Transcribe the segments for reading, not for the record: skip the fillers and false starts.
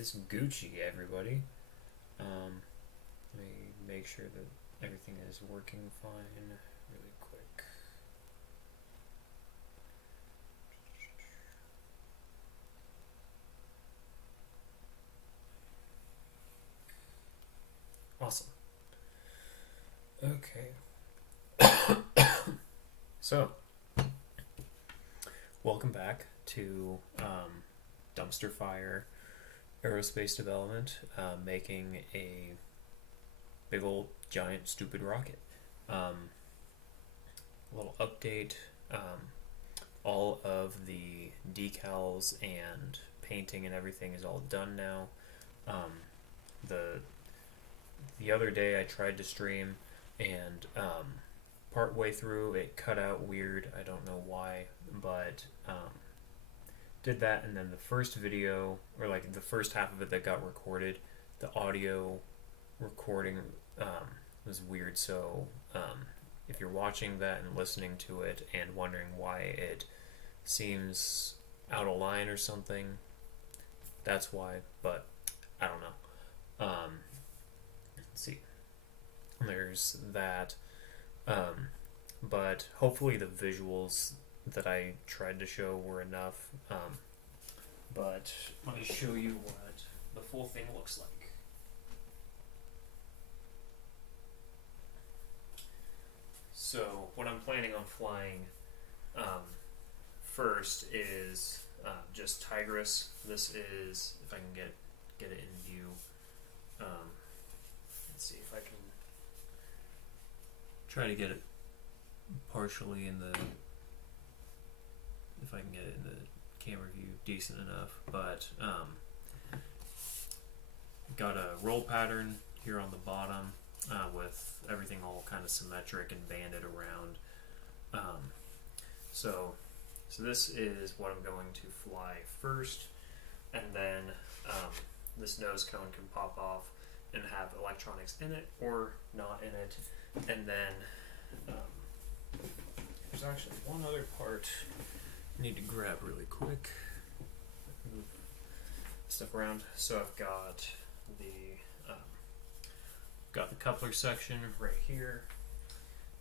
is Gucci, everybody. Let me make sure that everything is working fine really quick. Awesome. Okay. So, welcome back to Dumpster Fire Aerospace Development, making a big old giant stupid rocket. A little update. All of the decals and painting and everything is all done now. The other day I tried to stream, and part way through it cut out weird. I don't know why, but did that, and then the first video, or like the first half of it that got recorded, the audio recording was weird. So if you're watching that and listening to it and wondering why it seems out of line or something, that's why. But I don't know. Let's see. There's that. But hopefully the visuals that I tried to show were enough. But let me show you what the full thing looks like. So what I'm planning on flying first is just Tigris. This is, if I can get it in view. Let's see if I can try to get it partially in the, if I can get it in the camera view decent enough, but got a roll pattern here on the bottom with everything all kind of symmetric and banded around. So this is what I'm going to fly first, and then this nose cone can pop off and have electronics in it or not in it. And then there's actually one other part I need to grab really quick. Move stuff around. So I've got the coupler section right here,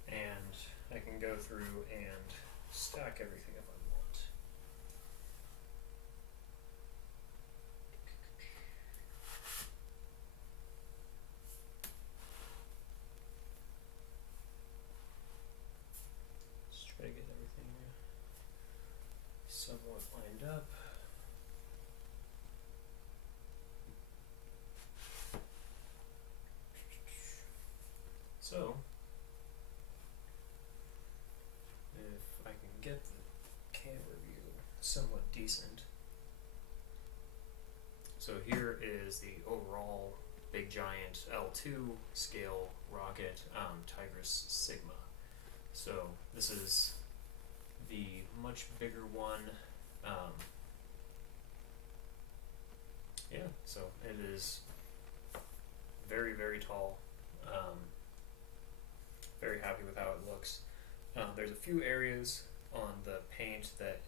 and I can go through and stack everything if I want. Let's try to get everything somewhat lined up. So, if I can get the camera view somewhat decent. So here is the overall big giant L2 scale rocket, Tigris Sigma. So this is the much bigger one. Yeah, so it is very, very tall. Very happy with how it looks. There's a few areas on the paint that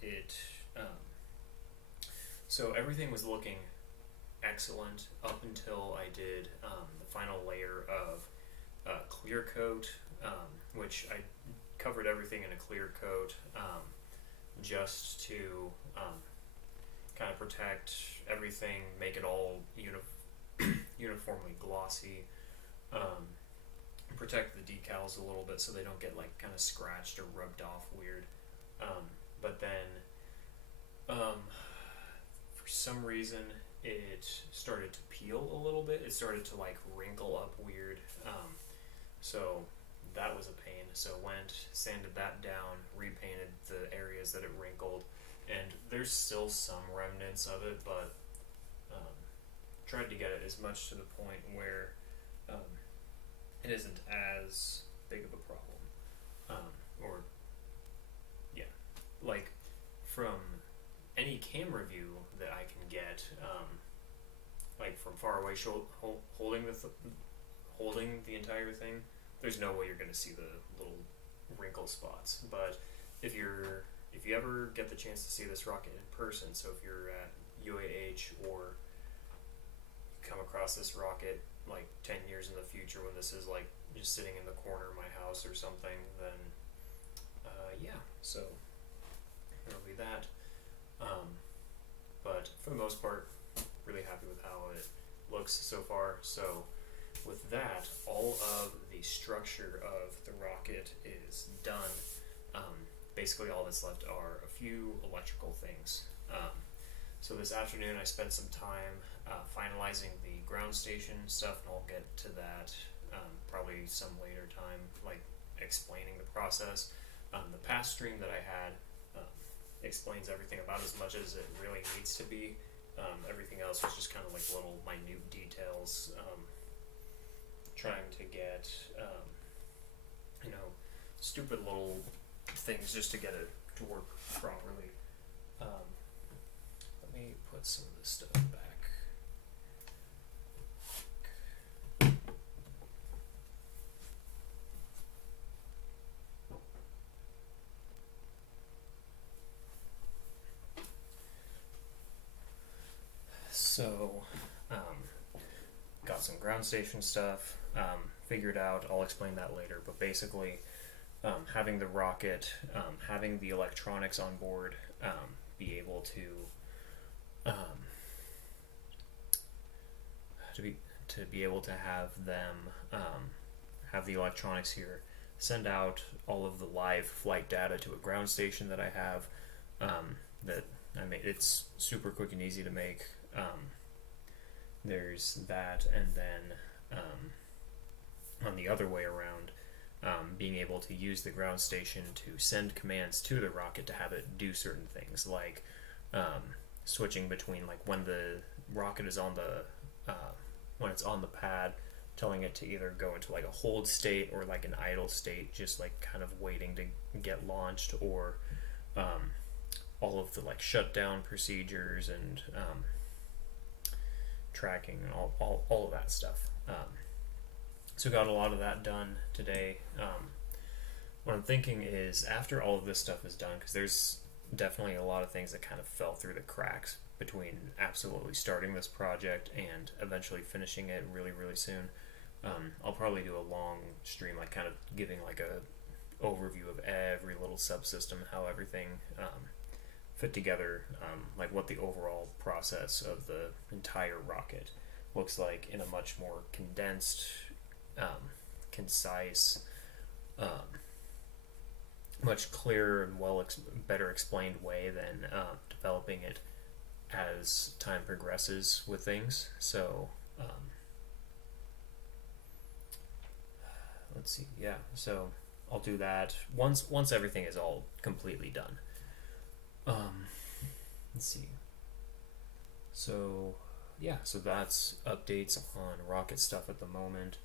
so everything was looking excellent up until I did the final layer of clear coat, which I covered everything in a clear coat just to kind of protect everything, make it all uniformly glossy. Protect the decals a little bit so they don't get like kind of scratched or rubbed off weird. But then for some reason it started to peel a little bit. It started to like wrinkle up weird. So that was a pain. So went, sanded that down, repainted the areas that it wrinkled, and there's still some remnants of it, but tried to get it as much to the point where it isn't as big of a problem. Or, yeah, like from any camera view that I can get, like from far away, holding the entire thing, there's no way you're going to see the little wrinkle spots. But if you ever get the chance to see this rocket in person, so if you're at UAH or across this rocket like 10 years in the future when this is like just sitting in the corner of my house or something, then yeah, so that'll be that. But for the most part, really happy with how it looks so far. So with that, all of the structure of the rocket is done. Basically all that's left are a few electrical things. So this afternoon I spent some time finalizing the ground station stuff, and I'll get to that probably some later time, like explaining the process. The past stream that I had explains everything about as much as it really needs to be. Everything else was just kind of like little minute details, trying to get stupid little things just to get it to work properly. Let me put some of this stuff back. So, got some ground station stuff figured out. I'll explain that later, but basically having the rocket, having the electronics on board, be able to be able to have them have the electronics here, send out all of the live flight data to a ground station that I have, that I made. It's super quick and easy to make. There's that, and then on the other way around, being able to use the ground station to send commands to the rocket to have it do certain things, like switching between, like when the rocket is on the when it's on the pad, telling it to either go into like a hold state or like an idle state, just like kind of waiting to get launched, or all of the like shutdown procedures and tracking and all of that stuff. So got a lot of that done today. What I'm thinking is, after all of this stuff is done, because there's definitely a lot of things that kind of fell through the cracks between absolutely starting this project and eventually finishing it really, really soon. I'll probably do a long stream, like kind of giving like a overview of every little subsystem, how everything fit together, like what the overall process of the entire rocket looks like in a much more condensed, concise, much clearer and better explained way than developing it as time progresses with things. So let's see, yeah, so I'll do that once everything is all completely done. Let's see. So yeah, so that's updates on rocket stuff at the moment.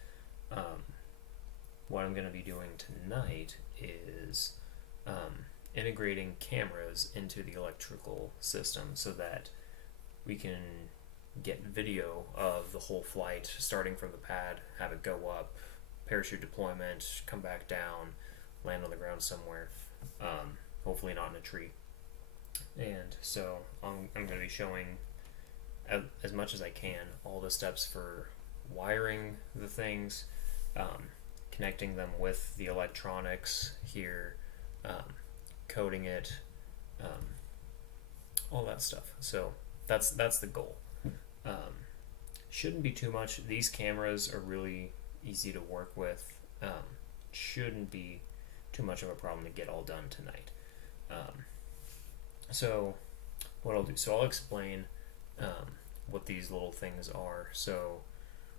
What I'm going to be doing tonight is integrating cameras into the electrical system so that we can get video of the whole flight, starting from the pad, have it go up, parachute deployment, come back down, land on the ground somewhere, hopefully not in a tree. And so I'm going to be showing, as much as I can, all the steps for wiring the things, connecting them with the electronics here, coding it, all that stuff. So that's the goal. Shouldn't be too much. These cameras are really easy to work with. Shouldn't be too much of a problem to get all done tonight. So what I'll do, so I'll explain what these little things are. So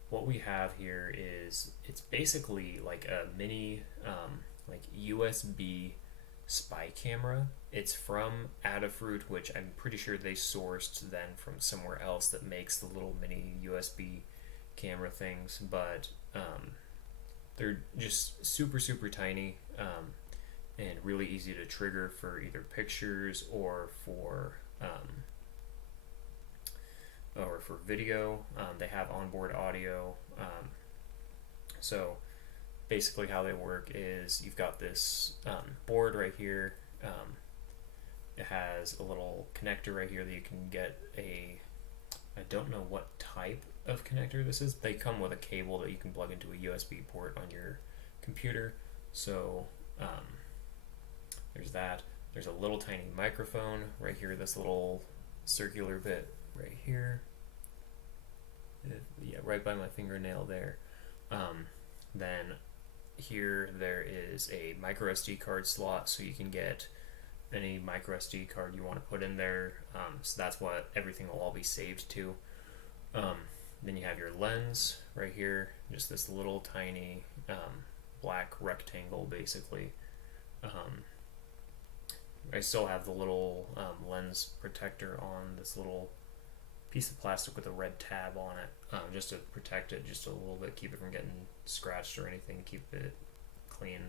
what we have here is, it's basically like a mini like USB spy camera. It's from Adafruit, which I'm pretty sure they sourced then from somewhere else that makes the little mini USB camera things, but they're just super tiny, and really easy to trigger for either pictures or for video. They have onboard audio. So basically how they work is, you've got this board right here. It has a little connector right here that you can get I don't know what type of connector this is. They come with a cable that you can plug into a USB port on your computer. So there's that. There's a little tiny microphone right here, this little circular bit right here. Yeah, right by my fingernail there. Then here there is a micro SD card slot, so you can get any micro SD card you want to put in there. So that's what everything will all be saved to. Then you have your lens right here, just this little tiny black rectangle basically. I still have the little lens protector on this little piece of plastic with a red tab on it, just to protect it just a little bit, keep it from getting scratched or anything, keep it clean.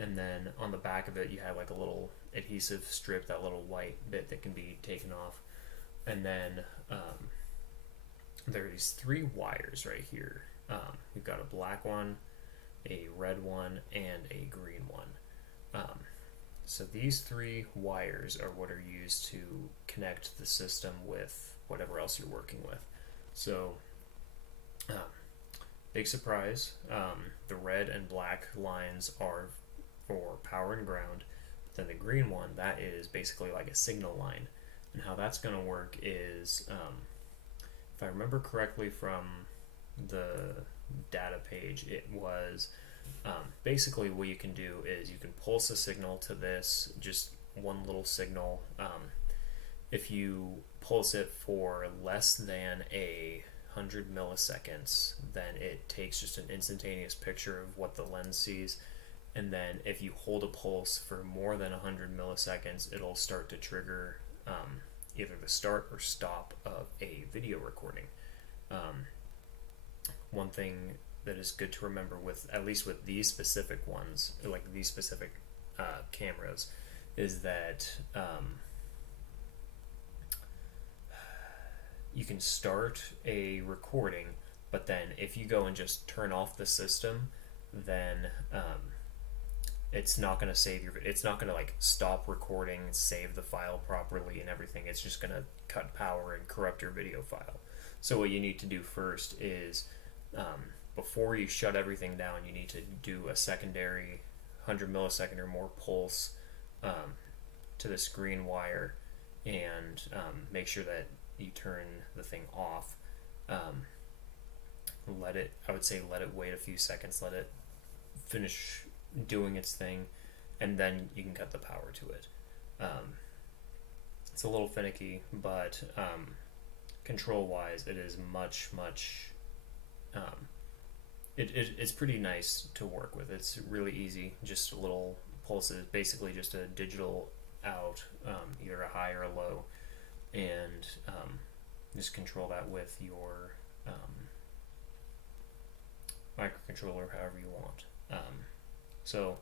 And then on the back of it you have like a little adhesive strip, that little white bit that can be taken off. And then there are these 3 wires right here. We've got a black one, a red one, and a green one. So these 3 wires are what are used to connect the system with whatever else you're working with. So big surprise, the red and black lines are for power and ground, but then the green one, that is basically like a signal line. And how that's going to work is, if I remember correctly from the data page, it was basically what you can do is you can pulse a signal to this, just one little signal. If you pulse it for less than 100 milliseconds, then it takes just an instantaneous picture of what the lens sees. And then if you hold a pulse for more than 100 milliseconds, it'll start to trigger either the start or stop of a video recording. One thing that is good to remember with, at least with these specific ones, like these specific cameras, is that you can start a recording, but then if you go and just turn off the system, then it's not going to save your, it's not going to like stop recording, save the file properly and everything. It's just going to cut power and corrupt your video file. So what you need to do first is, before you shut everything down, you need to do a secondary 100 millisecond or more pulse to this green wire, and make sure that you turn the thing off. Let it, I would say let it wait a few seconds, let it finish doing its thing, and then you can cut the power to it. It's a little finicky, but control wise it is much it's pretty nice to work with. It's really easy, just a little pulses, basically just a digital out, either a high or a low, and just control that with your microcontroller however you want. So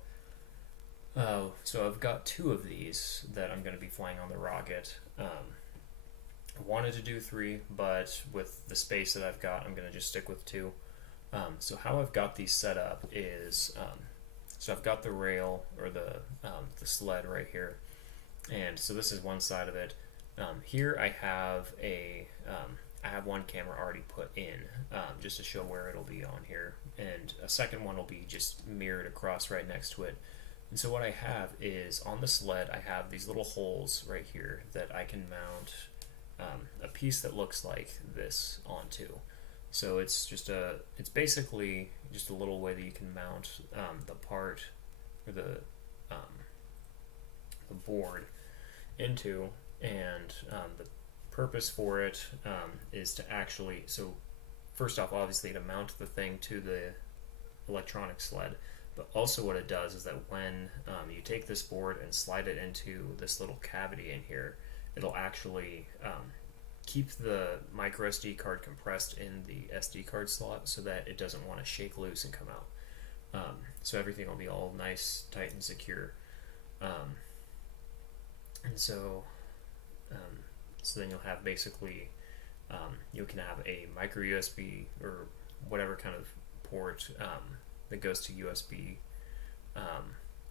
I've got 2 of these that I'm going to be flying on the rocket. I wanted to do 3, but with the space that I've got, I'm going to just stick with 2. So how I've got these set up is, so I've got the rail, or the sled right here, and so this is one side of it. Here I have I have one camera already put in, just to show where it'll be on here, and a second one will be just mirrored across right next to it. And so what I have is, on the sled I have these little holes right here that I can mount a piece that looks like this onto. So it's just it's basically just a little way that you can mount the part, or the board into, and the purpose for it is to actually, so first off, obviously to mount the thing to the electronic sled, but also what it does is that when you take this board and slide it into this little cavity in here, it'll actually keep the micro SD card compressed in the SD card slot so that it doesn't want to shake loose and come out. So everything will be all nice, tight, and secure. And so then you'll have basically, you can have a micro USB or whatever kind of port that goes to USB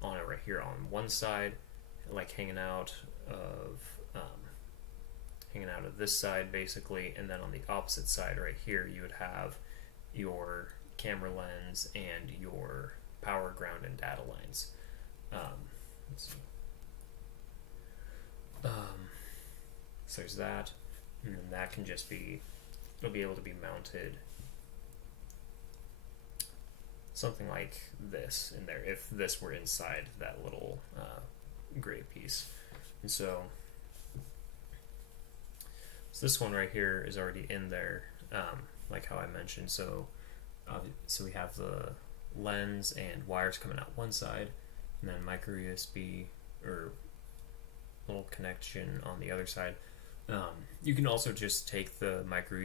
on it right here on one side, like hanging out of hanging out of this side basically, and then on the opposite side right here you would have your camera lens and your power, ground, and data lines. Let's see. So there's that, and then that can just be, it'll be able to be mounted something like this in there if this were inside that little gray piece. And so this one right here is already in there, like how I mentioned. So we have the lens and wires coming out one side, and then micro USB or little connection on the other side. You can also just take the micro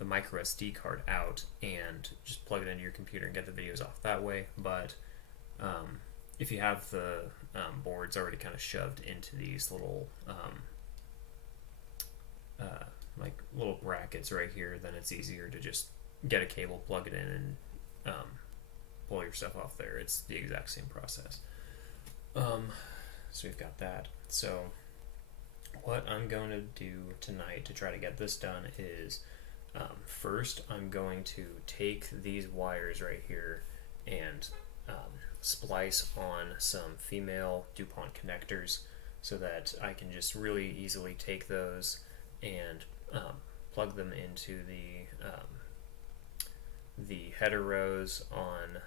SD card out and just plug it into your computer and get the videos off that way. But if you have the boards already kind of shoved into these little like little brackets right here, then it's easier to just get a cable, plug it in, and pull your stuff off there. It's the exact same process. So we've got that. So what I'm going to do tonight to try to get this done is first I'm going to take these wires right here and splice on some female DuPont connectors so that I can just really easily take those and plug them into the header rows on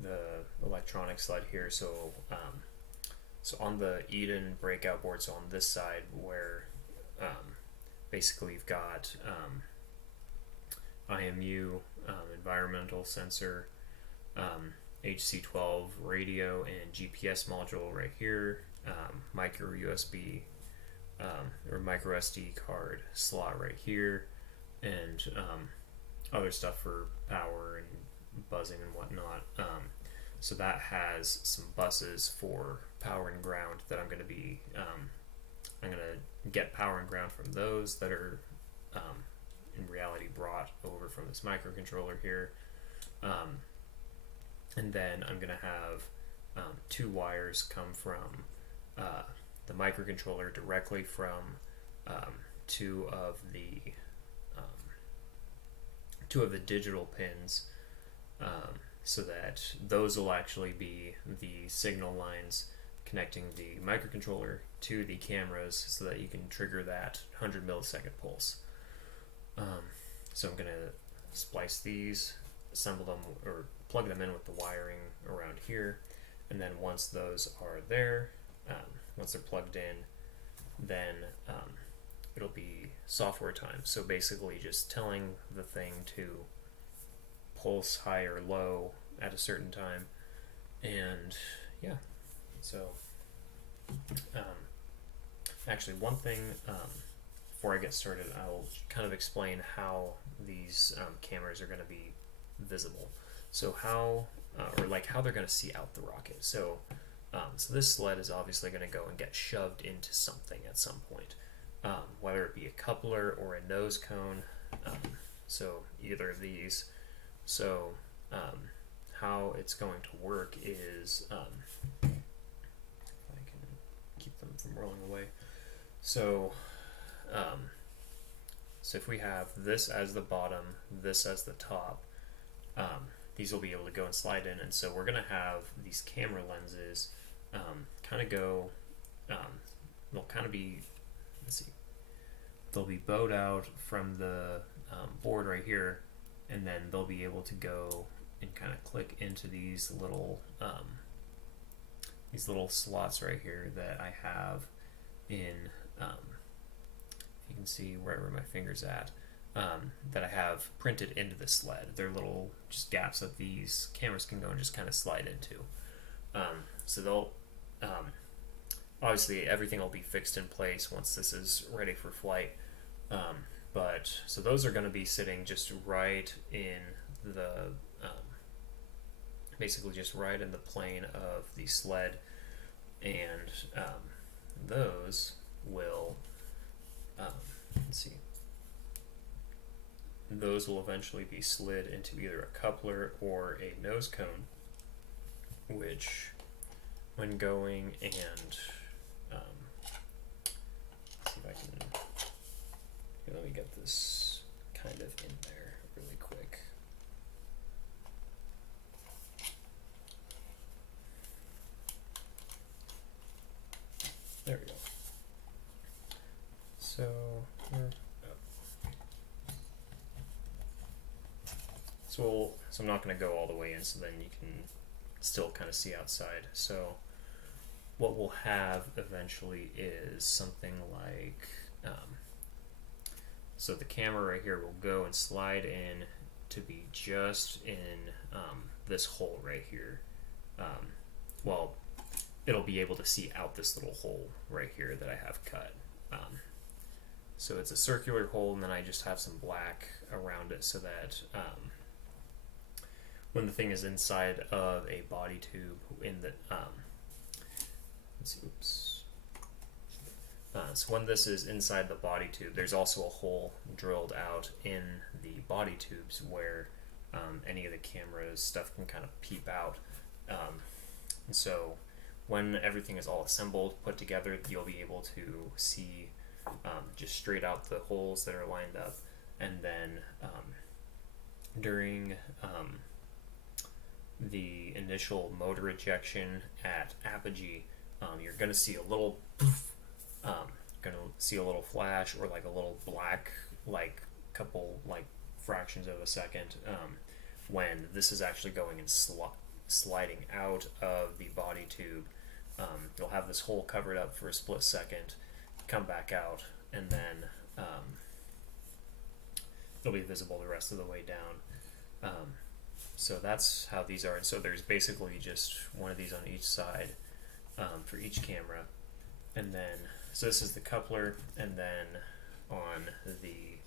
the electronic sled here. So on the Eden breakout board, so on this side where basically you've got IMU, environmental sensor, HC12 radio and GPS module right here, micro USB or micro SD card slot right here, and other stuff for power and buzzing and whatnot. So that has some buses for power and ground that I'm going to be I'm going to get power and ground from those that are in reality brought over from this microcontroller here, and then I'm going to have two wires come from the microcontroller directly from two of the digital pins, so that those will actually be the signal lines connecting the microcontroller to the cameras so that you can trigger that 100 millisecond pulse. So I'm going to splice these, assemble them, or plug them in with the wiring around here, and then once those are there, once they're plugged in, then it'll be software time. So basically just telling the thing to pulse high or low at a certain time, and yeah. So actually one thing before I get started, I'll kind of explain how these cameras are going to be visible. So how they're going to see out the rocket. So this sled is obviously going to go and get shoved into something at some point, whether it be a coupler or a nose cone, so either of these. So how it's going to work is, if I can keep them from rolling away. So if we have this as the bottom, this as the top, these will be able to go and slide in, and so we're going to have these camera lenses kind of go, they'll kind of be, let's see, they'll be bowed out from the board right here, and then they'll be able to go and kind of click into these little slots right here that I have in, if you can see wherever my finger's at, that I have printed into the sled. They're little just gaps that these cameras can go and just kind of slide into. So they'll, obviously everything will be fixed in place once this is ready for flight. But so those are going to be sitting just right in the, basically just right in the plane of the sled, and those will, let's see, those will eventually be slid into either a coupler or a nose cone, which when going and Okay, let me get this kind of in there really quick. There we go. So, so I'm not going to go all the way in, so then you can still kind of see outside. So what we'll have eventually is something like, so the camera right here will go and slide in to be just in this hole right here. Well, it'll be able to see out this little hole right here that I have cut. So it's a circular hole, and then I just have some black around it so that when the thing is inside of a body tube in the let's see, oops. So when this is inside the body tube, there's also a hole drilled out in the body tubes where any of the camera's stuff can kind of peep out. And so when everything is all assembled, put together, you'll be able to see just straight out the holes that are lined up. And then during the initial motor ejection at apogee, you're going to see a little poof, going to see a little flash or like a little black, like couple like fractions of a second when this is actually going and sliding out of the body tube. You'll have this hole covered up for a split second, come back out, and then it'll be visible the rest of the way down. So that's how these are. And so there's basically just one of these on each side for each camera. And then, so this is the coupler, and then on the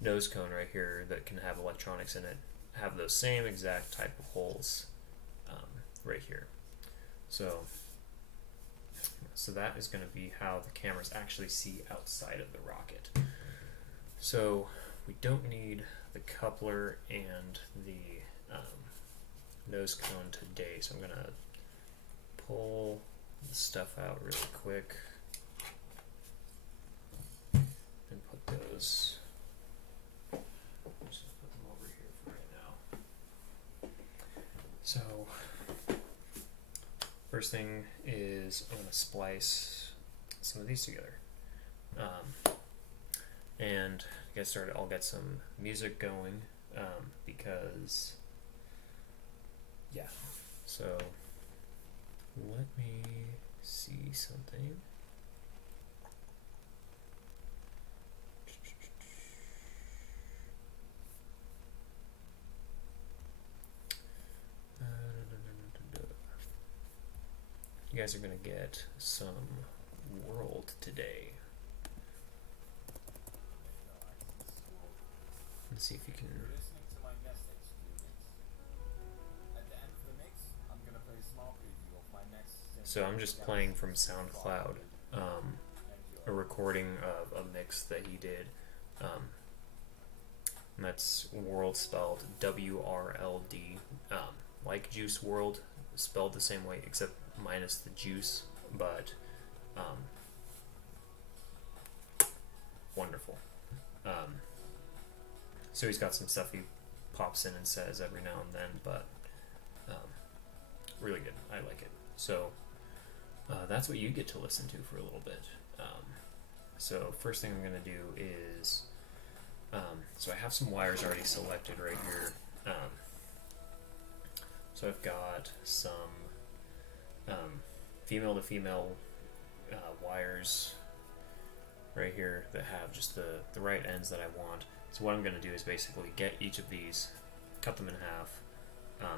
nose cone right here that can have electronics in it, have those same exact type of holes right here. So that is going to be how the cameras actually see outside of the rocket. So we don't need the coupler and the nose cone today, so I'm going to pull the stuff out really quick and put those, just put them over here for right now. So first thing is I'm going to splice some of these together. And to get started, I'll get some music going because, yeah. So let me see something. You guys are going to get some world today. Let's see if you can. So I'm just playing from SoundCloud, a recording of a mix that he did. And that's world spelled W-R-L-D, like Juice WRLD, spelled the same way except minus the juice, but wonderful. So he's got some stuff he pops in and says every now and then, but really good. I like it. So that's what you get to listen to for a little bit. So first thing I'm going to do is, so I have some wires already selected right here. So I've got some female to female wires right here that have just the right ends that I want. So what I'm going to do is basically get each of these, cut them in half,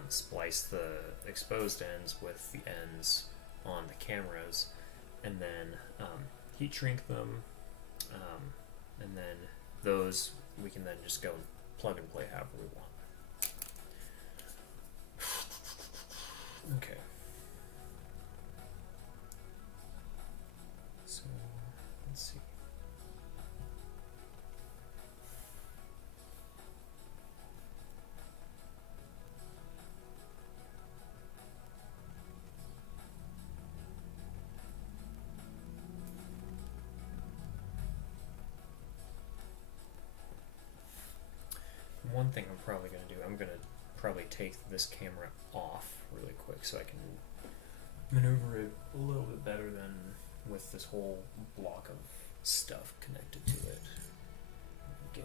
splice the exposed ends with the ends on the cameras, and then heat shrink them, and then those we can then just go and plug and play however we want. Okay. So let's see. one thing I'm probably going to do, I'm going to probably take this camera off really quick so I can maneuver it a little bit better than with this whole block of stuff connected to it. Get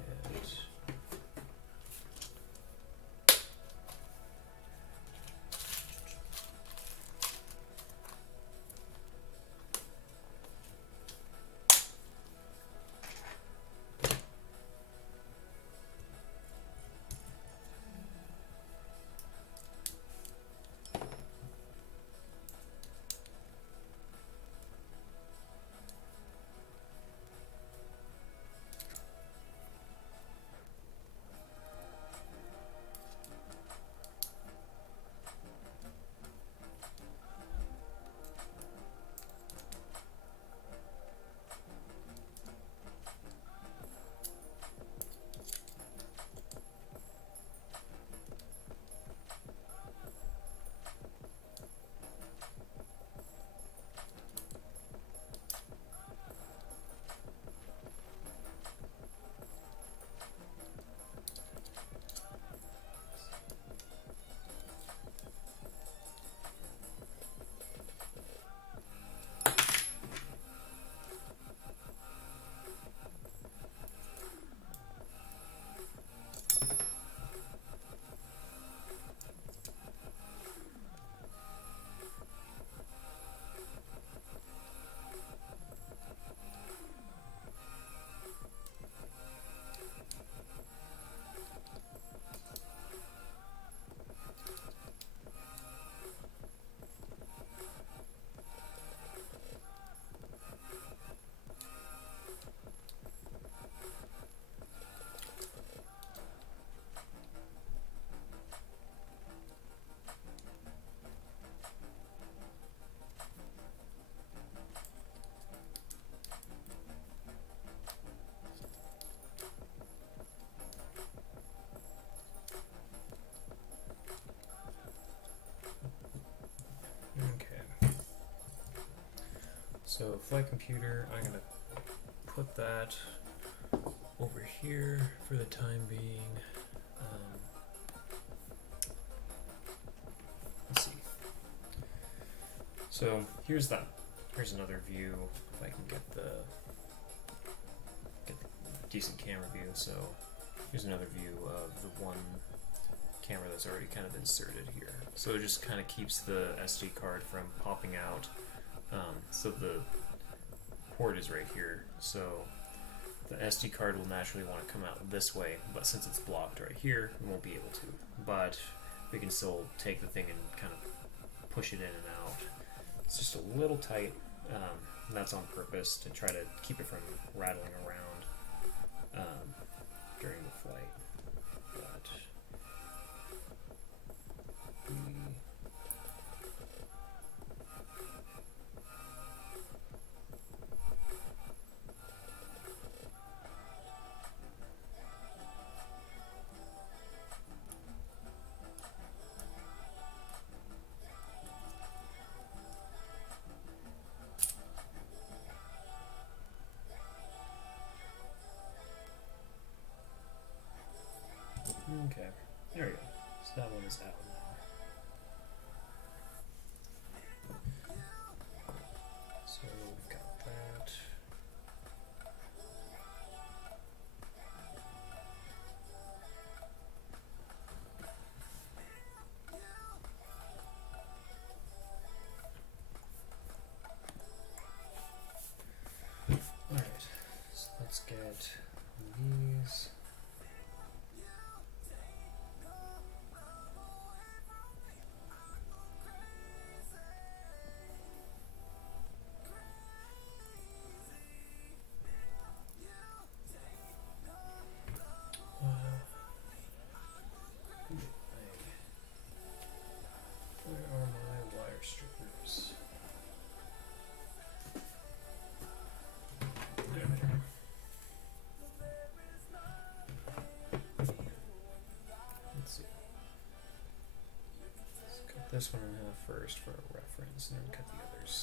So flight computer, I'm going to put that over here for the time being. Let's see. So here's another view. If I can get the decent camera view. So here's another view of the one camera that's already kind of inserted here. So it just kind of keeps the SD card from popping out. So the port is right here, so the SD card will naturally want to come out this way, but since it's blocked right here, it won't be able to. But we can still take the thing and kind of push it in and out. It's just a little tight, and that's on purpose to try to keep it from rattling around during the flight. But okay, there we go. So that one is out now. So we've got that. Alright, so let's get these. Where are my wire strippers? There they are. Let's see. Let's cut this one in half first for a reference, and then cut the others.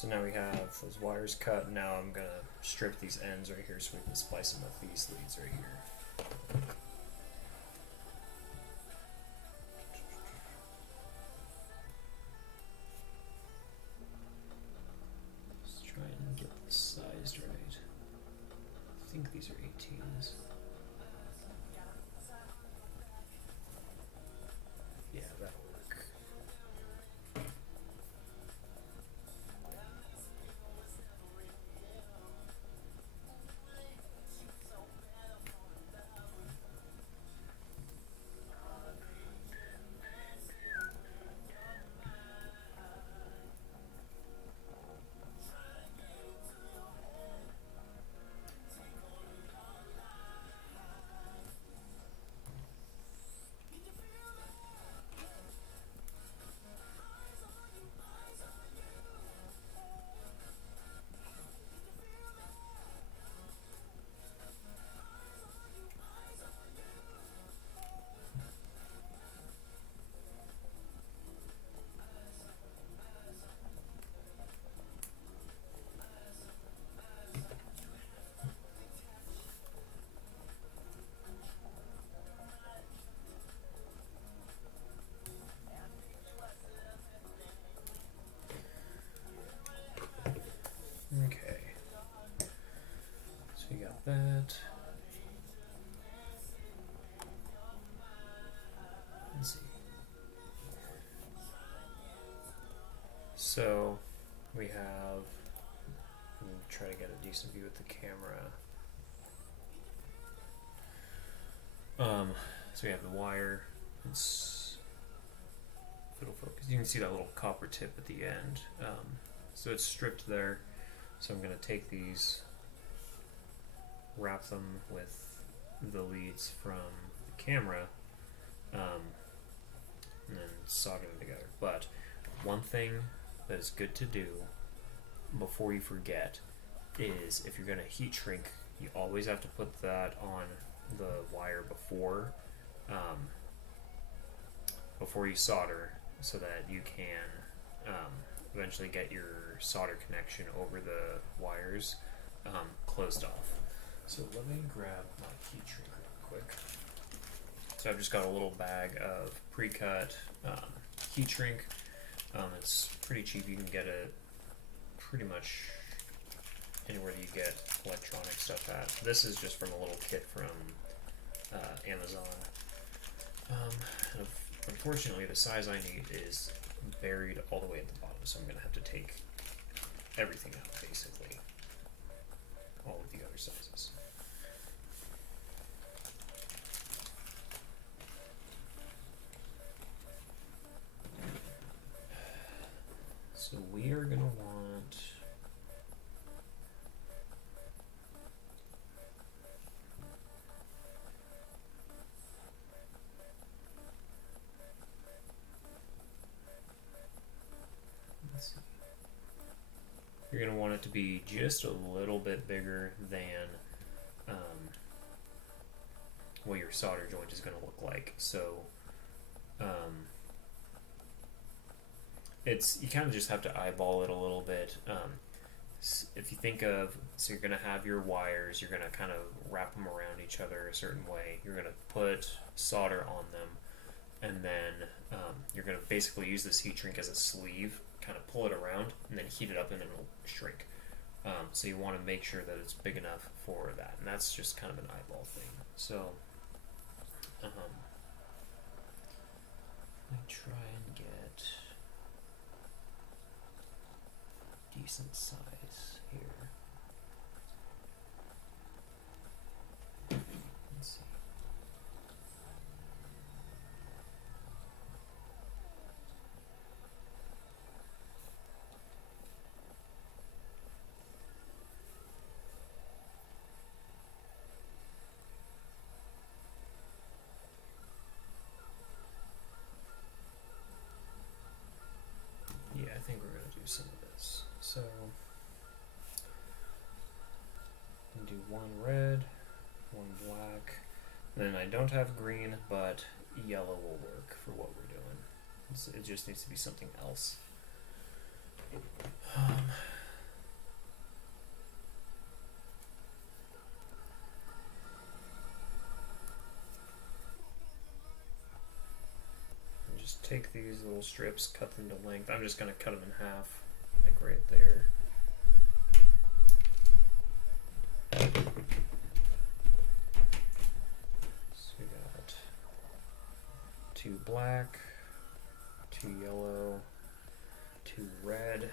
So now we have those wires cut. Now I'm gonna strip these ends right here so we can splice them with these leads right here. Let's try and get this sized right. I think these are 18s. Yeah, that'll work. Okay, so we got that. Let's see. So we have, I'm gonna try to get a decent view with the camera. So we have the wire. It'll focus. You can see that little copper tip at the end. So it's stripped there. So I'm going to take these, wrap them with the leads from the camera, and then solder them together. But one thing that is good to do before you forget is if you're going to heat shrink, you always have to put that on the wire before you solder, so that you can eventually get your solder connection over the wires closed off. So let me grab my heat shrink real quick. So I've just got a little bag of pre-cut heat shrink. It's pretty cheap. You can get it pretty much anywhere that you get electronic stuff at. This is just from a little kit from Amazon. And unfortunately, the size I need is buried all the way at the bottom, so I'm going to have to take everything out, basically. All of the other sizes. So we are going to want... You're going to want it to be just a little bit bigger than what your solder joint is going to look like. So you kind of just have to eyeball it a little bit. If you think of, so you're going to have your wires, you're going to kind of wrap them around each other a certain way. You're going to put solder on them, and then you're going to basically use this heat shrink as a sleeve, kind of pull it around, and then heat it up, and then it'll shrink. So you want to make sure that it's big enough for that, and that's just kind of an eyeball thing. So let me try and get decent size here. Let's see. Yeah, I think we're going to do some of this. So, I'm gonna do one red, one black, and then I don't have green, but yellow will work for what we're doing. It just needs to be something else. Just take these little strips, cut them to length. I'm just going to cut them in half, like right there. So we got 2 black, 2 yellow, 2 red,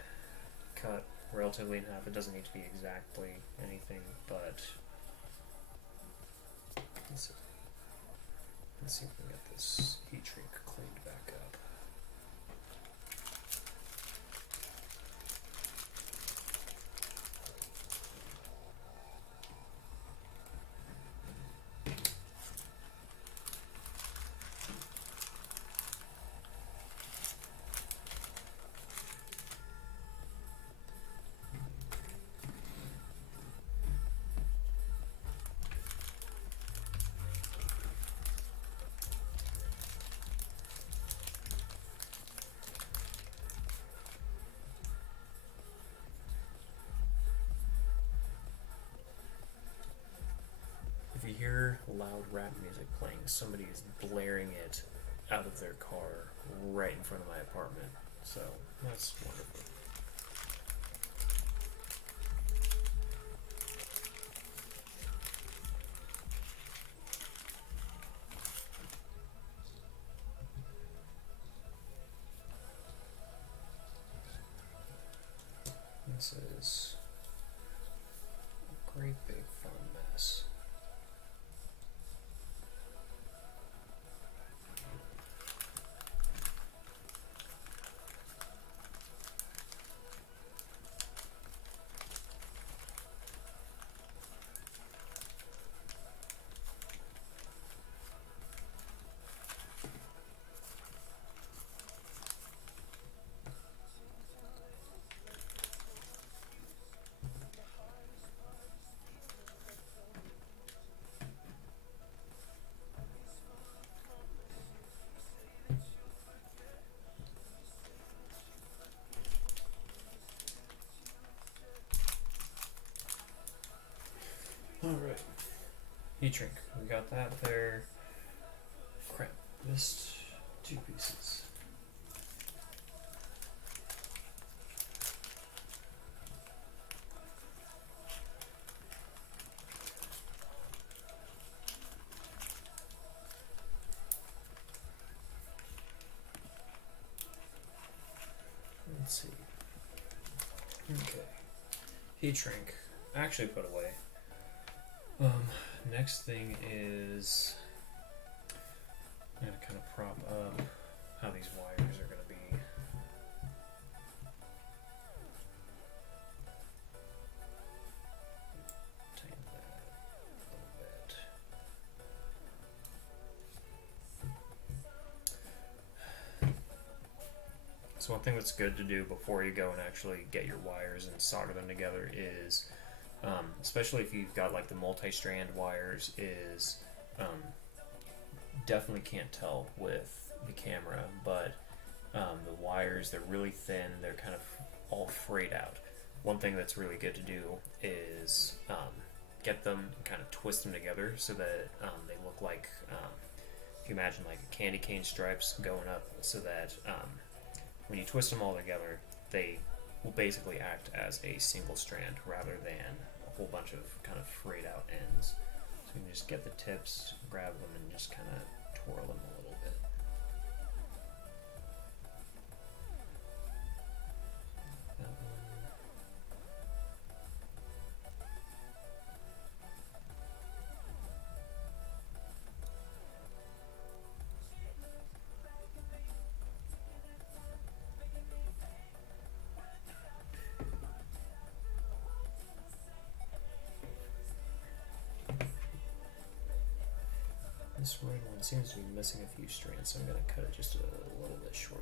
cut relatively in half. It doesn't need to be exactly anything, but let's see if we can get this heat shrink cleaned back up. If you hear loud rap music playing, somebody is blaring it out of their car right in front of my apartment. So that's wonderful. This is a great big fun mess. Alright, heat shrink. We got that there. Crap, missed 2 pieces. Let's see. Okay. Heat shrink. Actually put away. Next thing is I'm gonna kind of prop up how these wires are gonna be. Tighten that a little bit. So one thing that's good to do before you go and actually get your wires and solder them together is especially if you've got like the multi-strand wires, is definitely can't tell with the camera, but the wires, they're really thin, they're kind of all frayed out. One thing that's really good to do is get them and kind of twist them together so that they look like, if you imagine like candy cane stripes going up, so that when you twist them all together, they will basically act as a single strand rather than a whole bunch of kind of frayed out ends. So you can just get the tips, grab them, and just kind of twirl them a little bit. That one. This red one seems to be missing a few strands, so I'm going to cut it just a little bit shorter.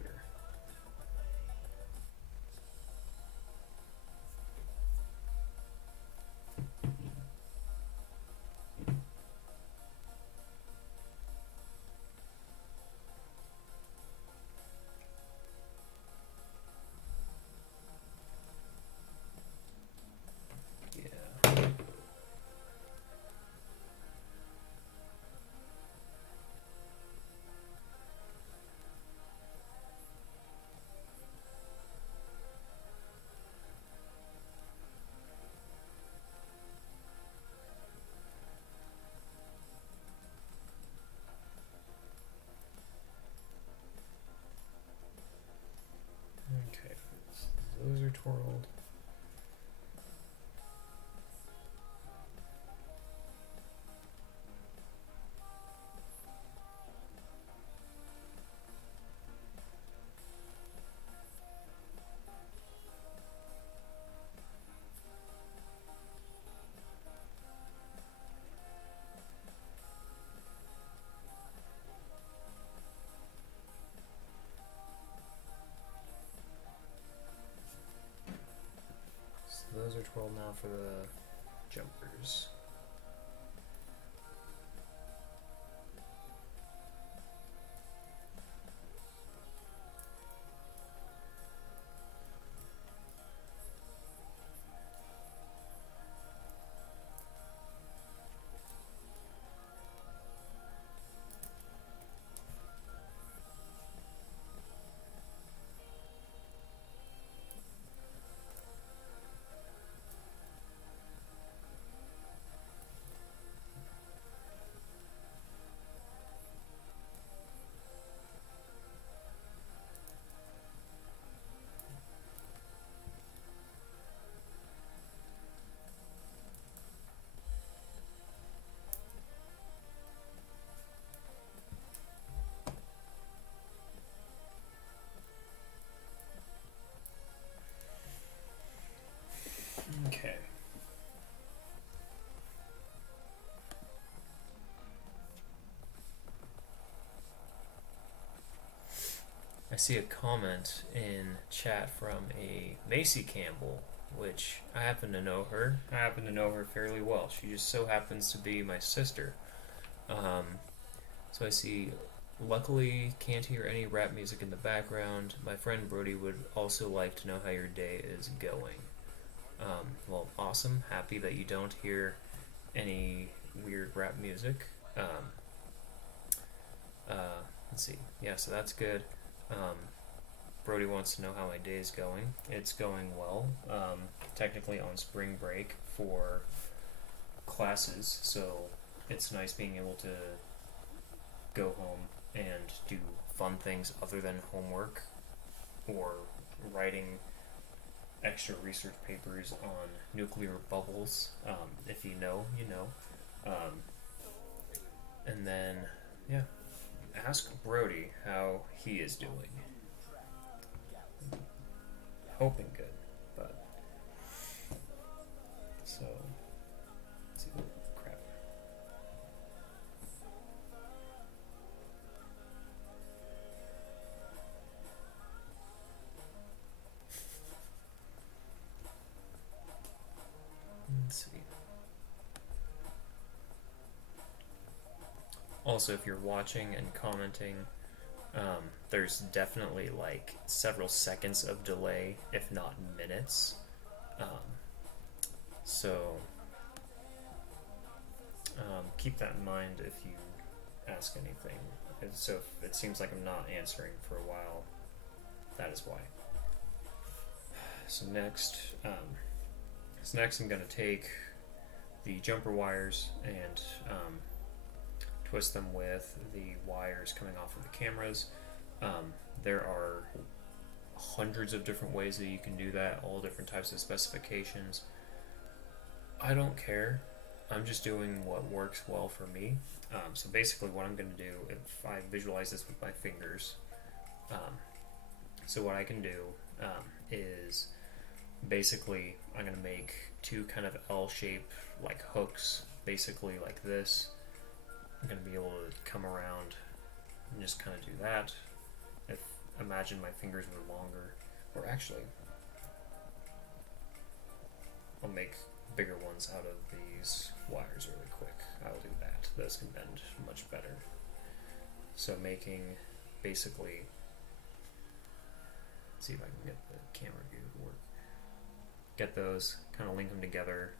world. Those are 12 now for the jumpers. Okay. I see a comment in chat from a Macy Campbell, which I happen to know her. I happen to know her fairly well. She just so happens to be my sister. So I see, luckily can't hear any rap music in the background. My friend Brody would also like to know how your day is going. Well, awesome. Happy that you don't hear any weird rap music. Let's see. Yeah, so that's good. Brody wants to know how my day is going. It's going well. Technically on spring break for classes, so it's nice being able to go home and do fun things other than homework or writing extra research papers on nuclear bubbles. If you know, you know. And then, yeah, ask Brody how he is doing. Hoping good, but so let's see. Crap. Let's see. Also, if you're watching and commenting, there's definitely like several seconds of delay, if not minutes. So keep that in mind if you ask anything. So if it seems like I'm not answering for a while, that is why. So next I'm going to take the jumper wires and twist them with the wires coming off of the cameras. There are hundreds of different ways that you can do that, all different types of specifications. I don't care. I'm just doing what works well for me. So basically what I'm going to do, if I visualize this with my fingers, so what I can do is basically I'm going to make two kind of L-shaped like hooks, basically like this. I'm going to be able to come around and just kind of do that. Imagine my fingers were longer, or actually I'll make bigger ones out of these wires really quick. I'll do that. Those can bend much better. So making basically, let's see if I can get the camera view to work. Get those, kind of link them together,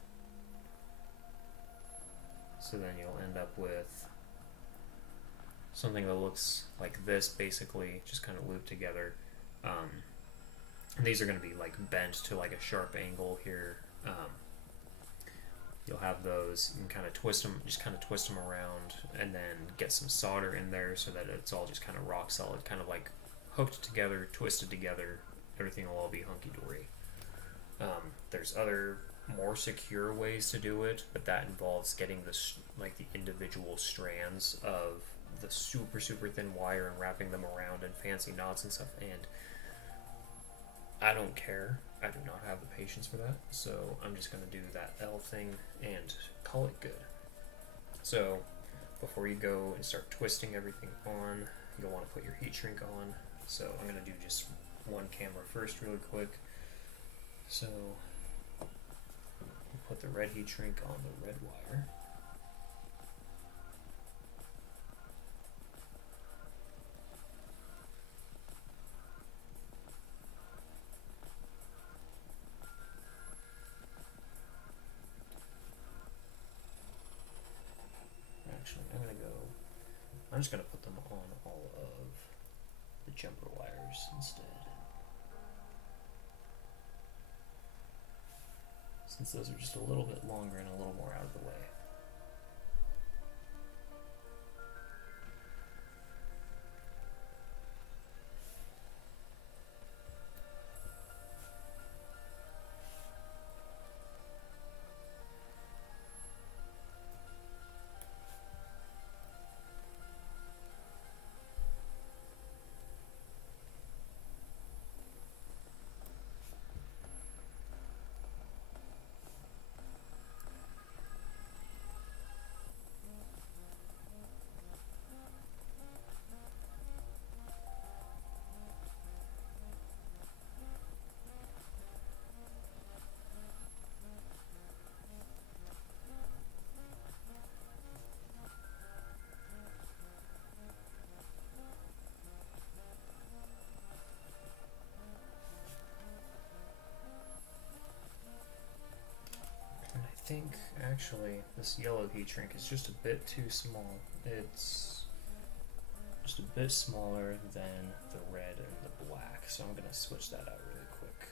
so then you'll end up with something that looks like this, basically, just kind of looped together. And these are going to be like bent to like a sharp angle here. You'll have those and kind of twist them, around, and then get some solder in there so that it's all just kind of rock solid, kind of like hooked together, twisted together. Everything will all be hunky-dory. There's other more secure ways to do it, but that involves getting like the individual strands of the super super thin wire and wrapping them around in fancy knots and stuff. And I don't care. I do not have the patience for that, so I'm just gonna do that L thing and call it good. So before you go and start twisting everything on, you'll want to put your heat shrink on. So I'm gonna do just one camera first really quick. So put the red heat shrink on the red wire. Actually, I'm just gonna put them on all of the jumper wires instead. Since those are just a little bit longer and a little more out of the way. I think actually this yellow heat shrink is just a bit too small. It's just a bit smaller than the red and the black, so I'm gonna switch that out really quick.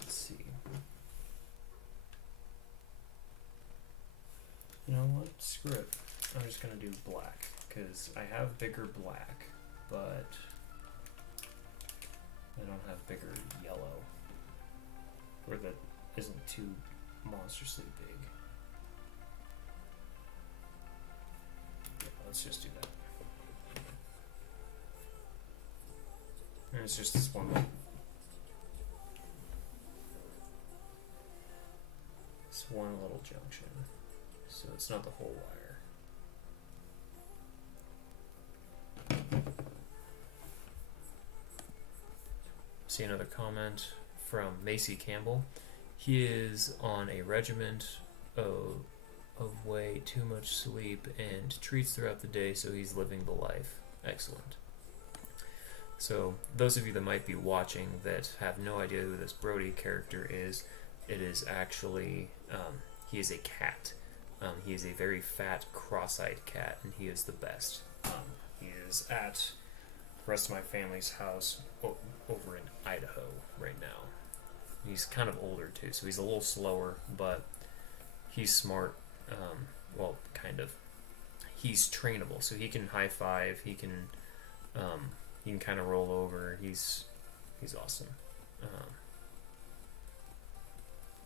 Let's see. You know what? Screw it. I'm just gonna do black because I have bigger black, but I don't have bigger yellow, or that isn't too monstrously big. Yeah, let's just do that. And it's just this one little junction, so it's not the whole wire. See another comment from Macy Campbell. He is on a regiment of way too much sleep and treats throughout the day, so he's living the life. Excellent. So those of you that might be watching that have no idea who this Brody character is, it is actually, he is a cat. He is a very fat, cross-eyed cat, and he is the best. He is at the rest of my family's house over in Idaho right now. He's kind of older too, so he's a little slower, but he's smart. Well, kind of. He's trainable, so he can high five. He can kind of roll over. He's awesome.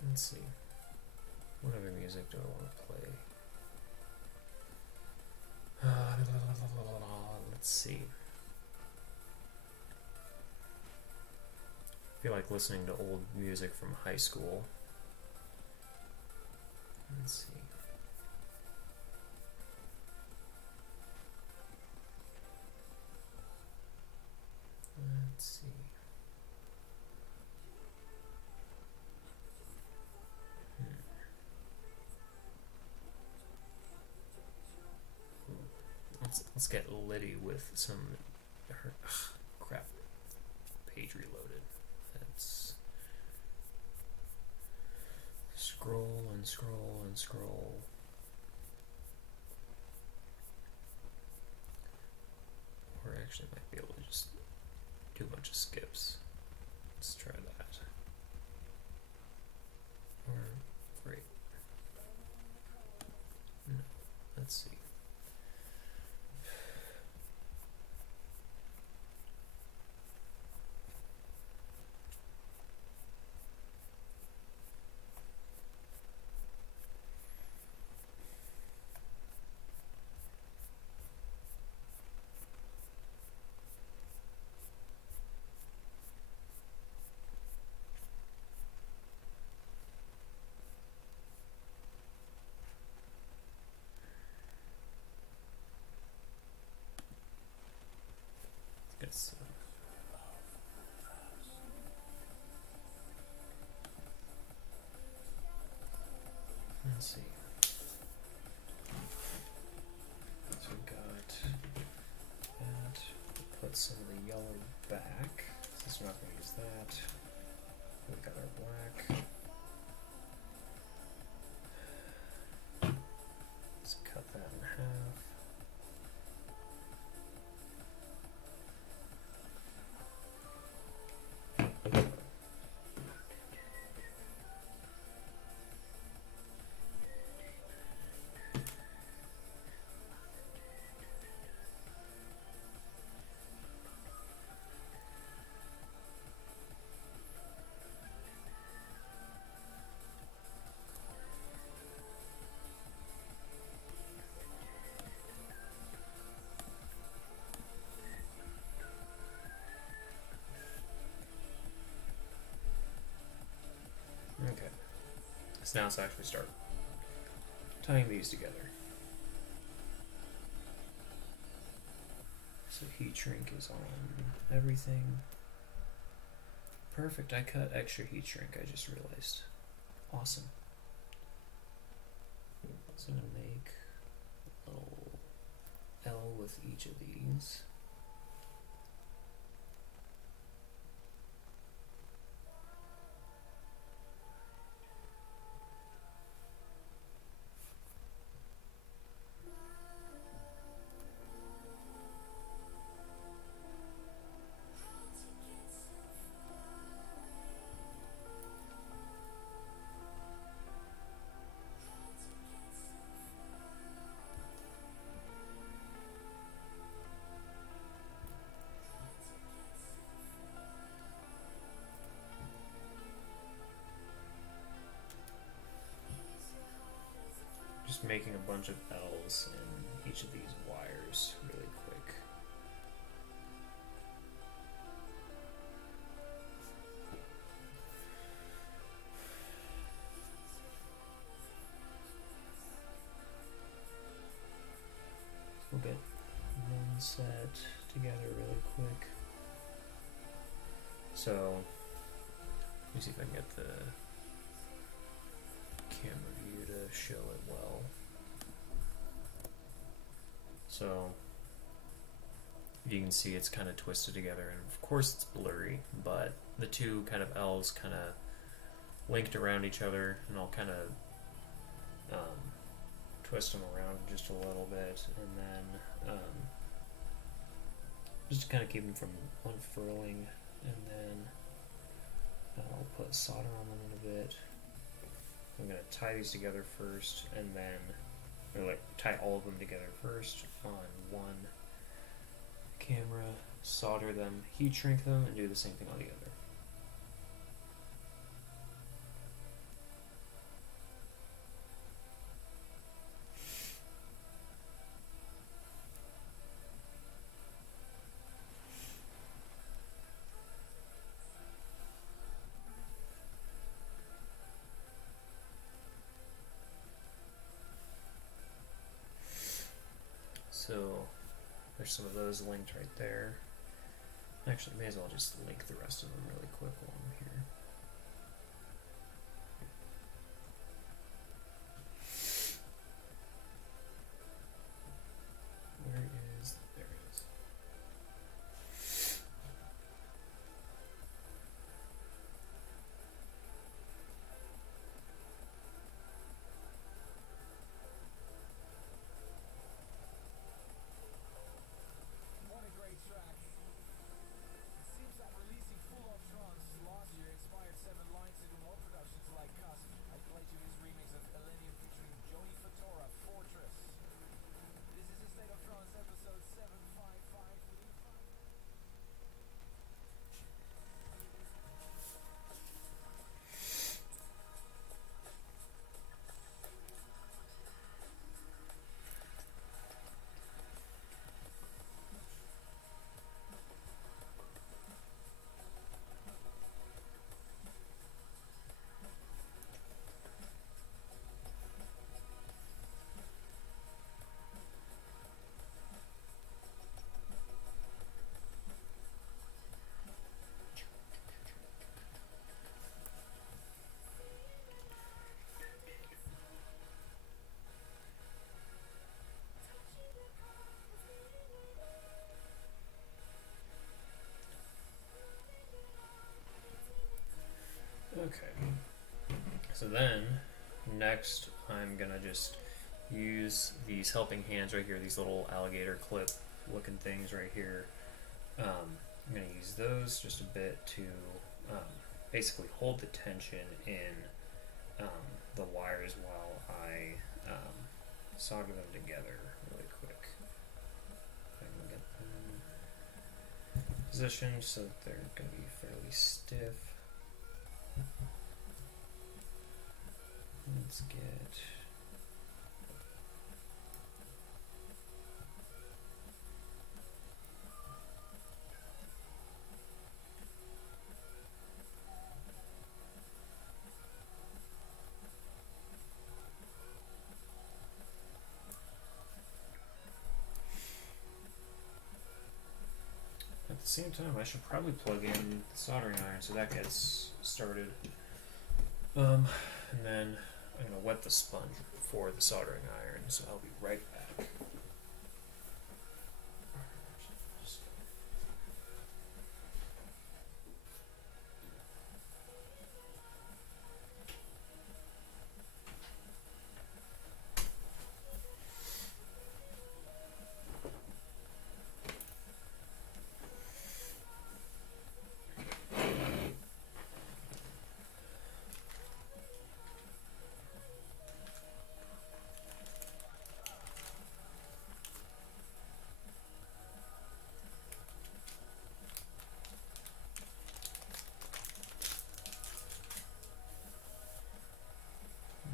Let's see. What other music do I want to play? Let's see. I feel like listening to old music from high school. Let's see. Let's see. Let's get Liddy with some crap. Page reloaded. Let's scroll and scroll and scroll. Or actually might be able to just do a bunch of skips. Let's try that. Or, great. No, let's see. Guess. Let's see. So we got that. Put some of the yellow back, since we're not going to use that. We got our black. Let's cut that in half. Okay, so now let's actually start tying these together. So heat shrink is on everything. Perfect, I cut extra heat shrink, I just realized. Awesome. So I'm gonna make a little L with each of these. Just making a bunch of L's in each of these wires really quick. We'll get one set together really quick. So, let me see if I can get the camera view to show it well. So you can see it's kind of twisted together, and of course it's blurry, but the two kind of L's kind of linked around each other, and I'll kind of twist them around just a little bit, and then just to kind of keep them from unfurling, and then I'll put solder on them in a bit. I'm going to tie these together first, and then tie all of them together first on one camera, solder them, heat shrink them, and do the same thing on the other. So there's some of those linked right there. Actually, may as well just link the rest of them really quick while I'm here. Where is, there it is. What a great track. It seems like releasing full of trance, Okay. So then, next I'm gonna just use these helping hands right here, these little alligator clip looking things right here. I'm gonna use those just a bit to basically hold the tension in the wires while I solder them together really quick. I can get them positioned so that they're gonna be fairly stiff. Let's get at the same time I should probably plug in the soldering iron so that gets started. And then I'm gonna wet the sponge for the soldering iron, so I'll be right back.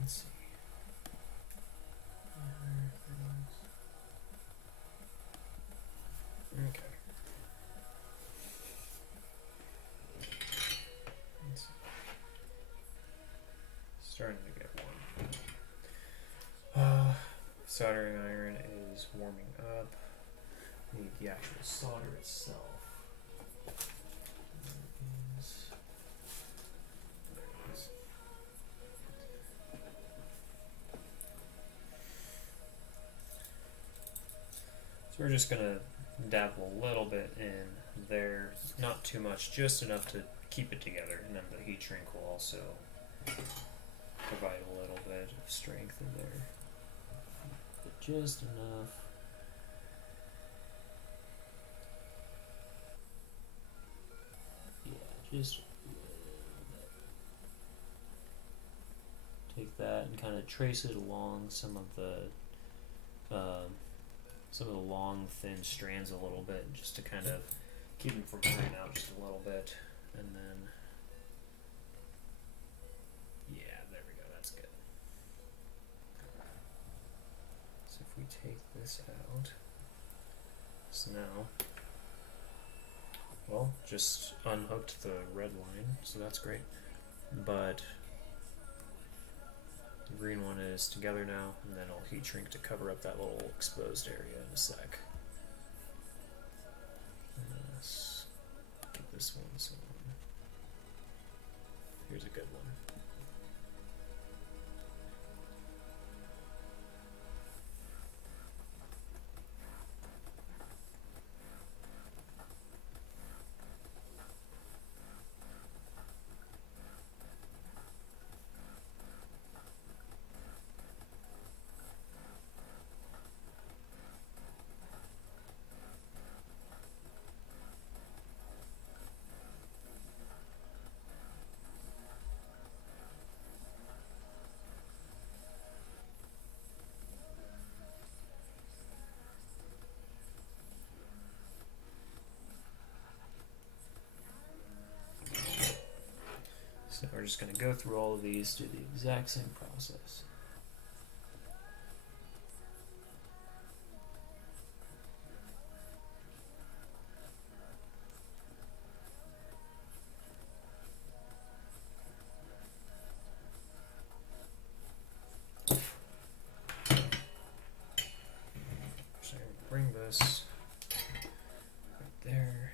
Let's see. Okay. Let's see. Starting to get one. Soldering iron is warming up. Need the actual solder itself. There it is. So we're just gonna dabble a little bit in there, not too much, just enough to keep it together, and then the heat shrink will also provide a little bit of strength in there, but just enough. Yeah, just a little bit. Take that and kind of trace it along some of the long thin strands a little bit, just to kind of keep them from burning out just a little bit, and then yeah, there we go, that's good. So if we take this out, so now, well, just unhooked the red line, so that's great, but the green one is together now, and then I'll heat shrink to cover up that little exposed area in a sec. Let's get this one, so here's a good one. So we're just going to go through all of these, do the exact same process. So bring this right there.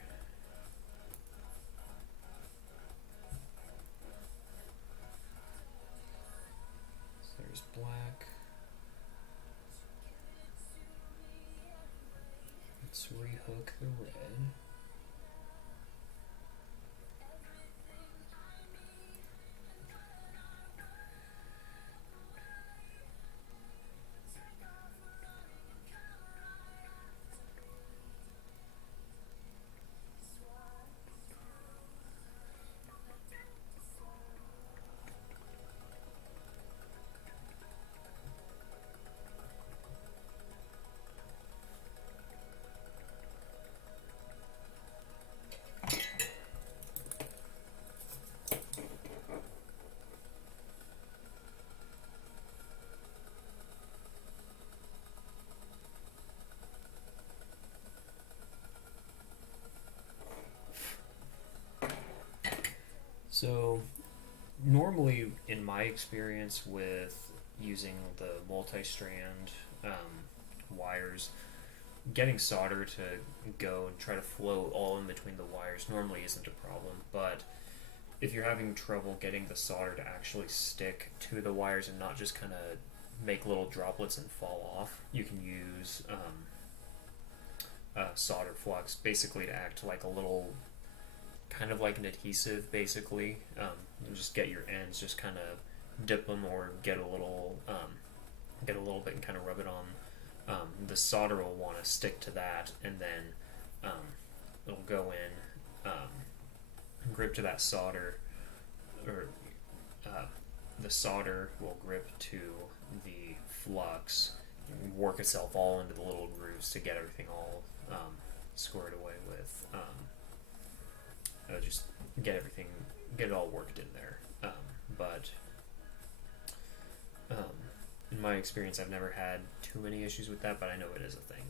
There's black. Let's rehook the red. Normally, in my experience with using the multi-strand wires, getting solder to go and try to flow all in between the wires normally isn't a problem. But if you're having trouble getting the solder to actually stick to the wires and not just kind of make little droplets and fall off, you can use solder flux basically to act like a little kind of like an adhesive basically. You just get your ends, just kind of dip them or get a little bit and kind of rub it on. The solder will want to stick to that, and then it'll go in, grip to that solder, or the solder will grip to the flux, and work itself all into the little grooves to get everything all squared away with. Just get it all worked in there. But in my experience, I've never had too many issues with that, but I know it is a thing.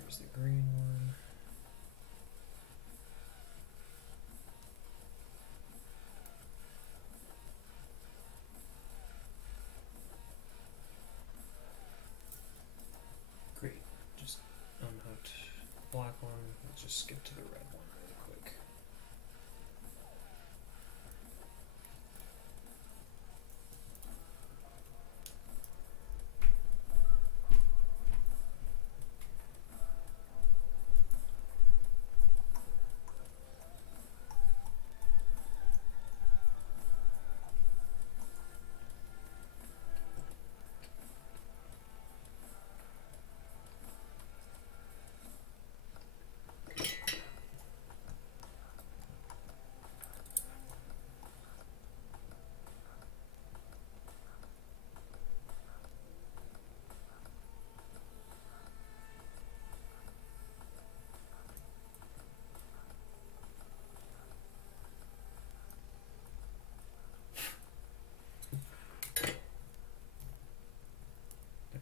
There's the green one. Great. Just unhooked black one. Let's just skip to the red one really quick.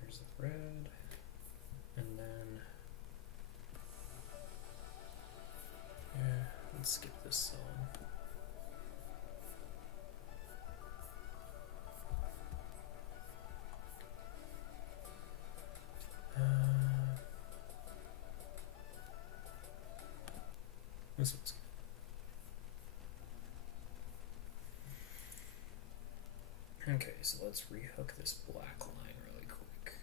There's the red, and then let's skip this song. This one's good. Okay, so let's rehook this black line really quick.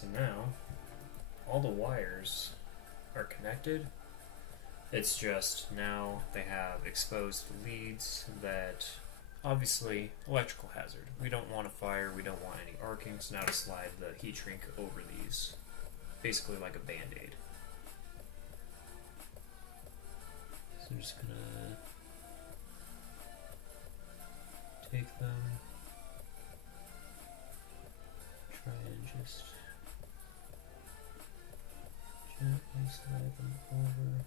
So now all the wires are connected. It's just now they have exposed leads that obviously electrical hazard. We don't want a fire, we don't want any arcing, so now to slide the heat shrink over these, basically like a band-aid. So I'm just gonna take them, try and just gently slide them over.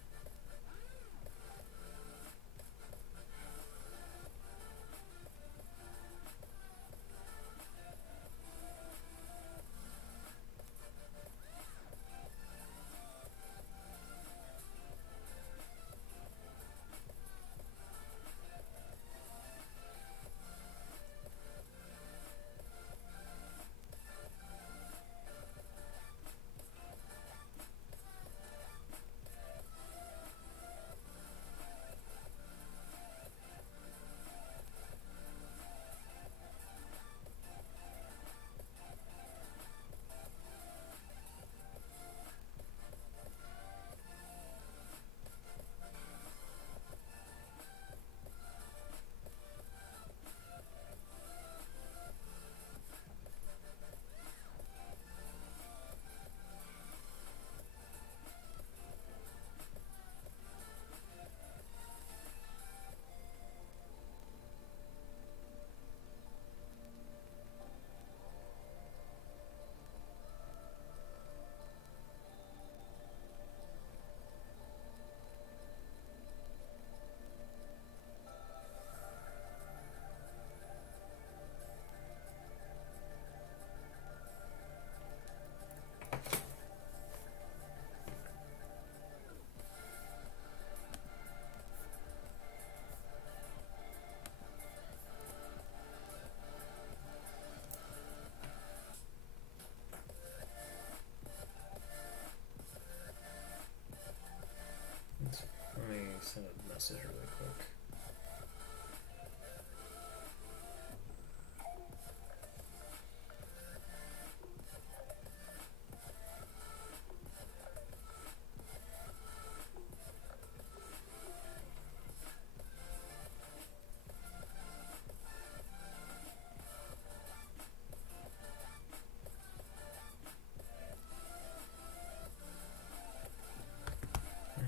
Let me send a message really quick.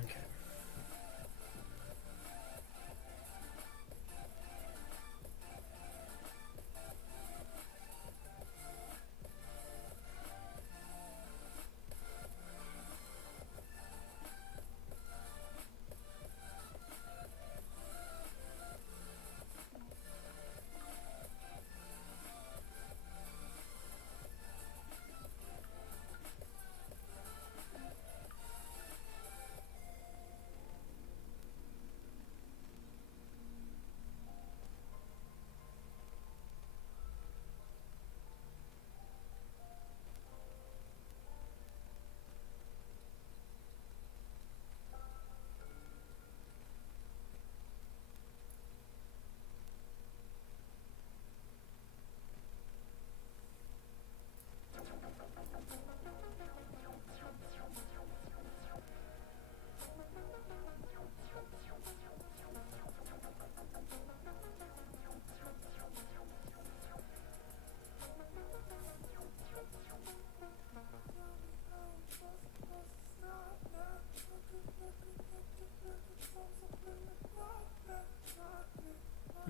Okay.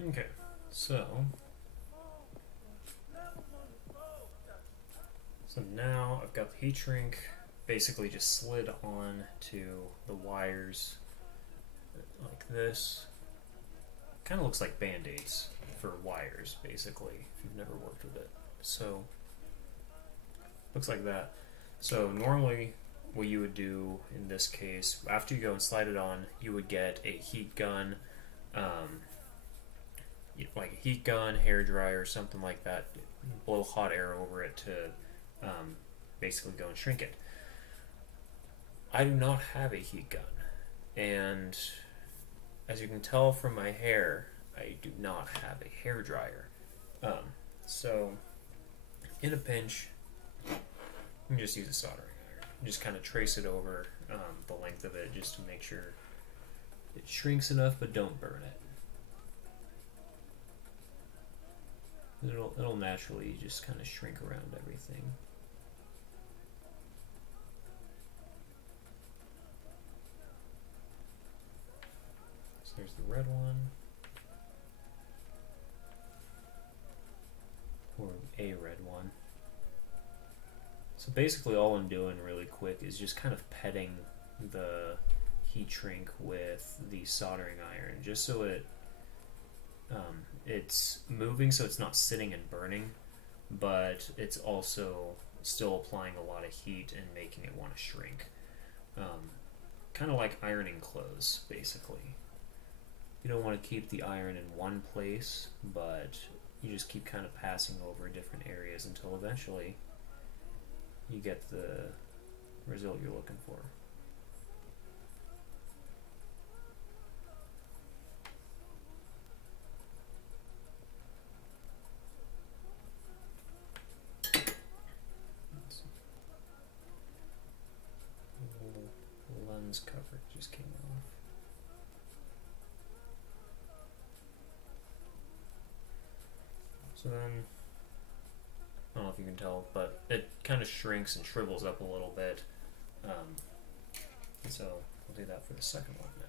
Okay, so now I've got the heat shrink basically just slid on to the wires like this. Kind of looks like band-aids for wires, basically, if you've never worked with it. So, looks like that. So normally what you would do in this case, after you go and slide it on, you would get a heat gun, like a heat gun, hair dryer, something like that, blow hot air over it to basically go and shrink it. I do not have a heat gun, and as you can tell from my hair, I do not have a hair dryer. So in a pinch, You just use a soldering iron. Just kind of trace it over the length of it just to make sure it shrinks enough, but don't burn it. It'll naturally just kind of shrink around everything. So there's the red one. Or a red one. So basically all I'm doing really quick is just kind of petting the heat shrink with the soldering iron, just so it's moving, so it's not sitting and burning, but it's also still applying a lot of heat and making it want to shrink. Kind of like ironing clothes, basically. You don't want to keep the iron in one place, but you just keep kind of passing over different areas until eventually you get the result you're looking for. The lens cover just came off. So then, I don't know if you can tell, but it kind of shrinks and shrivels up a little bit. So we'll do that for the second one now.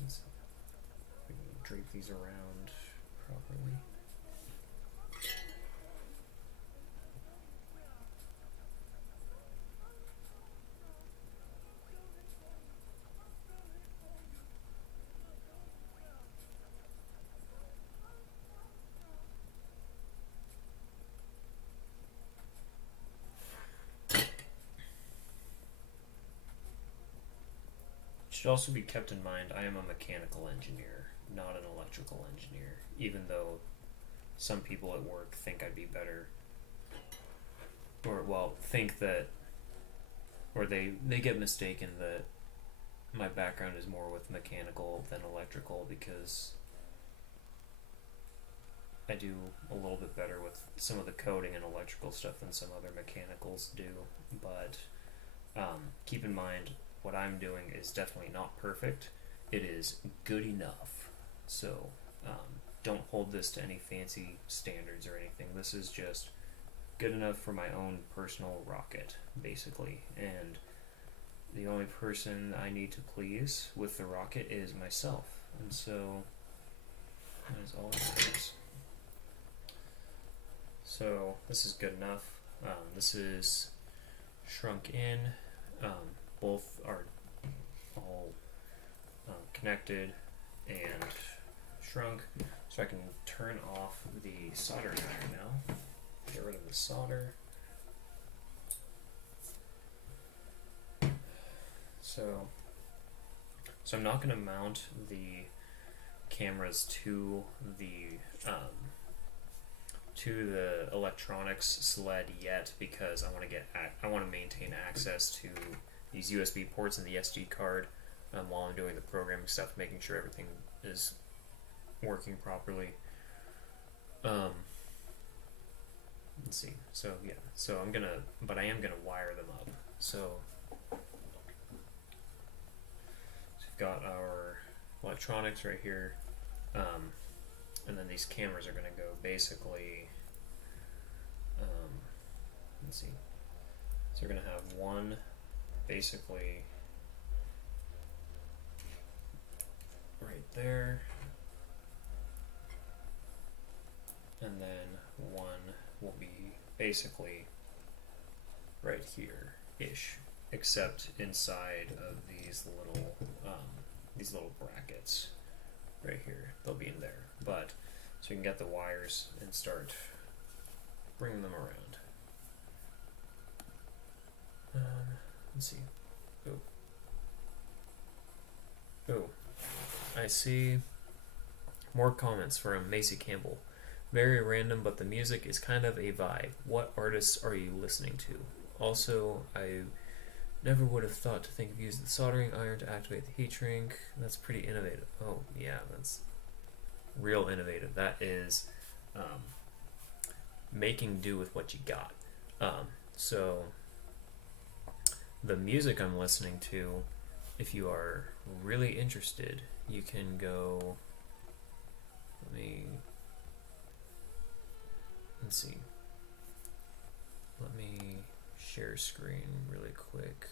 Let's see if we can drape these around properly. Should also be kept in mind, I am a mechanical engineer, not an electrical engineer, even though some people at work think I'd be better, or well, think that, or they get mistaken that my background is more with mechanical than electrical, because I do a little bit better with some of the coding and electrical stuff than some other mechanicals do, but keep in mind, what I'm doing is definitely not perfect. It is good enough. So don't hold this to any fancy standards or anything. This is just good enough for my own personal rocket, basically. And the only person I need to please with the rocket is myself. And so that is all it is. So this is good enough. This is shrunk in. Both are all connected and shrunk, so I can turn off the soldering iron now. Get rid of the solder. So I'm not going to mount the cameras to the electronics sled yet, because I want to maintain access to these USB ports and the SD card while I'm doing the programming stuff, making sure everything is working properly. Let's see. So yeah. So I am gonna wire them up. So we've got our electronics right here, and then these cameras are gonna go basically. Let's see. So we're gonna have one basically right there, and then one will be basically right here ish, except inside of these little brackets right here. They'll be in there, but so you can get the wires and start bringing them around. Let's see. Oh, I see more comments from Macy Campbell. Very random, but the music is kind of a vibe. What artists are you listening to? Also, I never would have thought to think of using the soldering iron to activate the heat shrink. That's pretty innovative. Oh, yeah, that's real innovative. That is making do with what you got. So the music I'm listening to, if you are really interested, you can go. Let's see. Let me share screen really quick.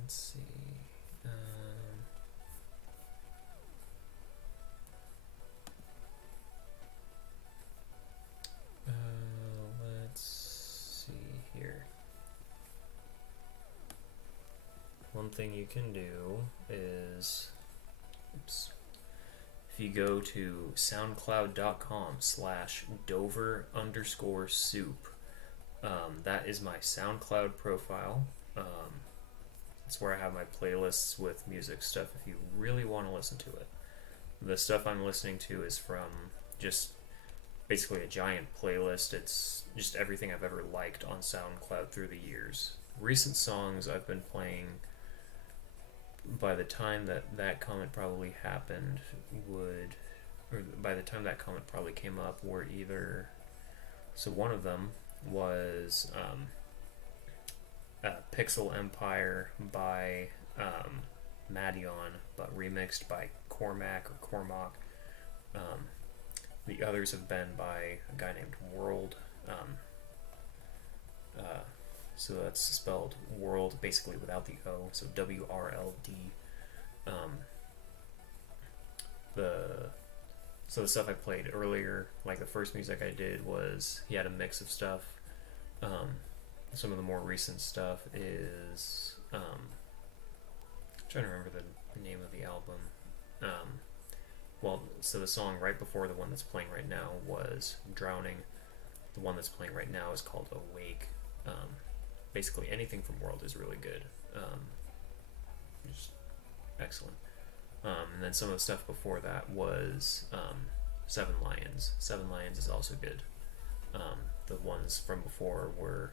Let's see. Let's see here. One thing you can do is, oops, if you go to soundcloud.com/Dover_soup, that is my SoundCloud profile. It's where I have my playlists with music stuff if you really want to listen to it. The stuff I'm listening to is from just basically a giant playlist. It's just everything I've ever liked on SoundCloud through the years. Recent songs I've been playing, by the time that comment probably happened, by the time that comment probably came up, were either, so one of them was Pixel Empire by Madion, but remixed by Cormac. The others have been by a guy named World. So that's spelled World basically without the O, so WRLD. So the stuff I played earlier, like the first music I did, was he had a mix of stuff. Some of the more recent stuff is I'm trying to remember the name of the album. So the song right before the one that's playing right now was Drowning. The one that's playing right now is called Awake. Basically anything from World is really good. Just excellent. And then some of the stuff before that was Seven Lions. Seven Lions is also good. The ones from before were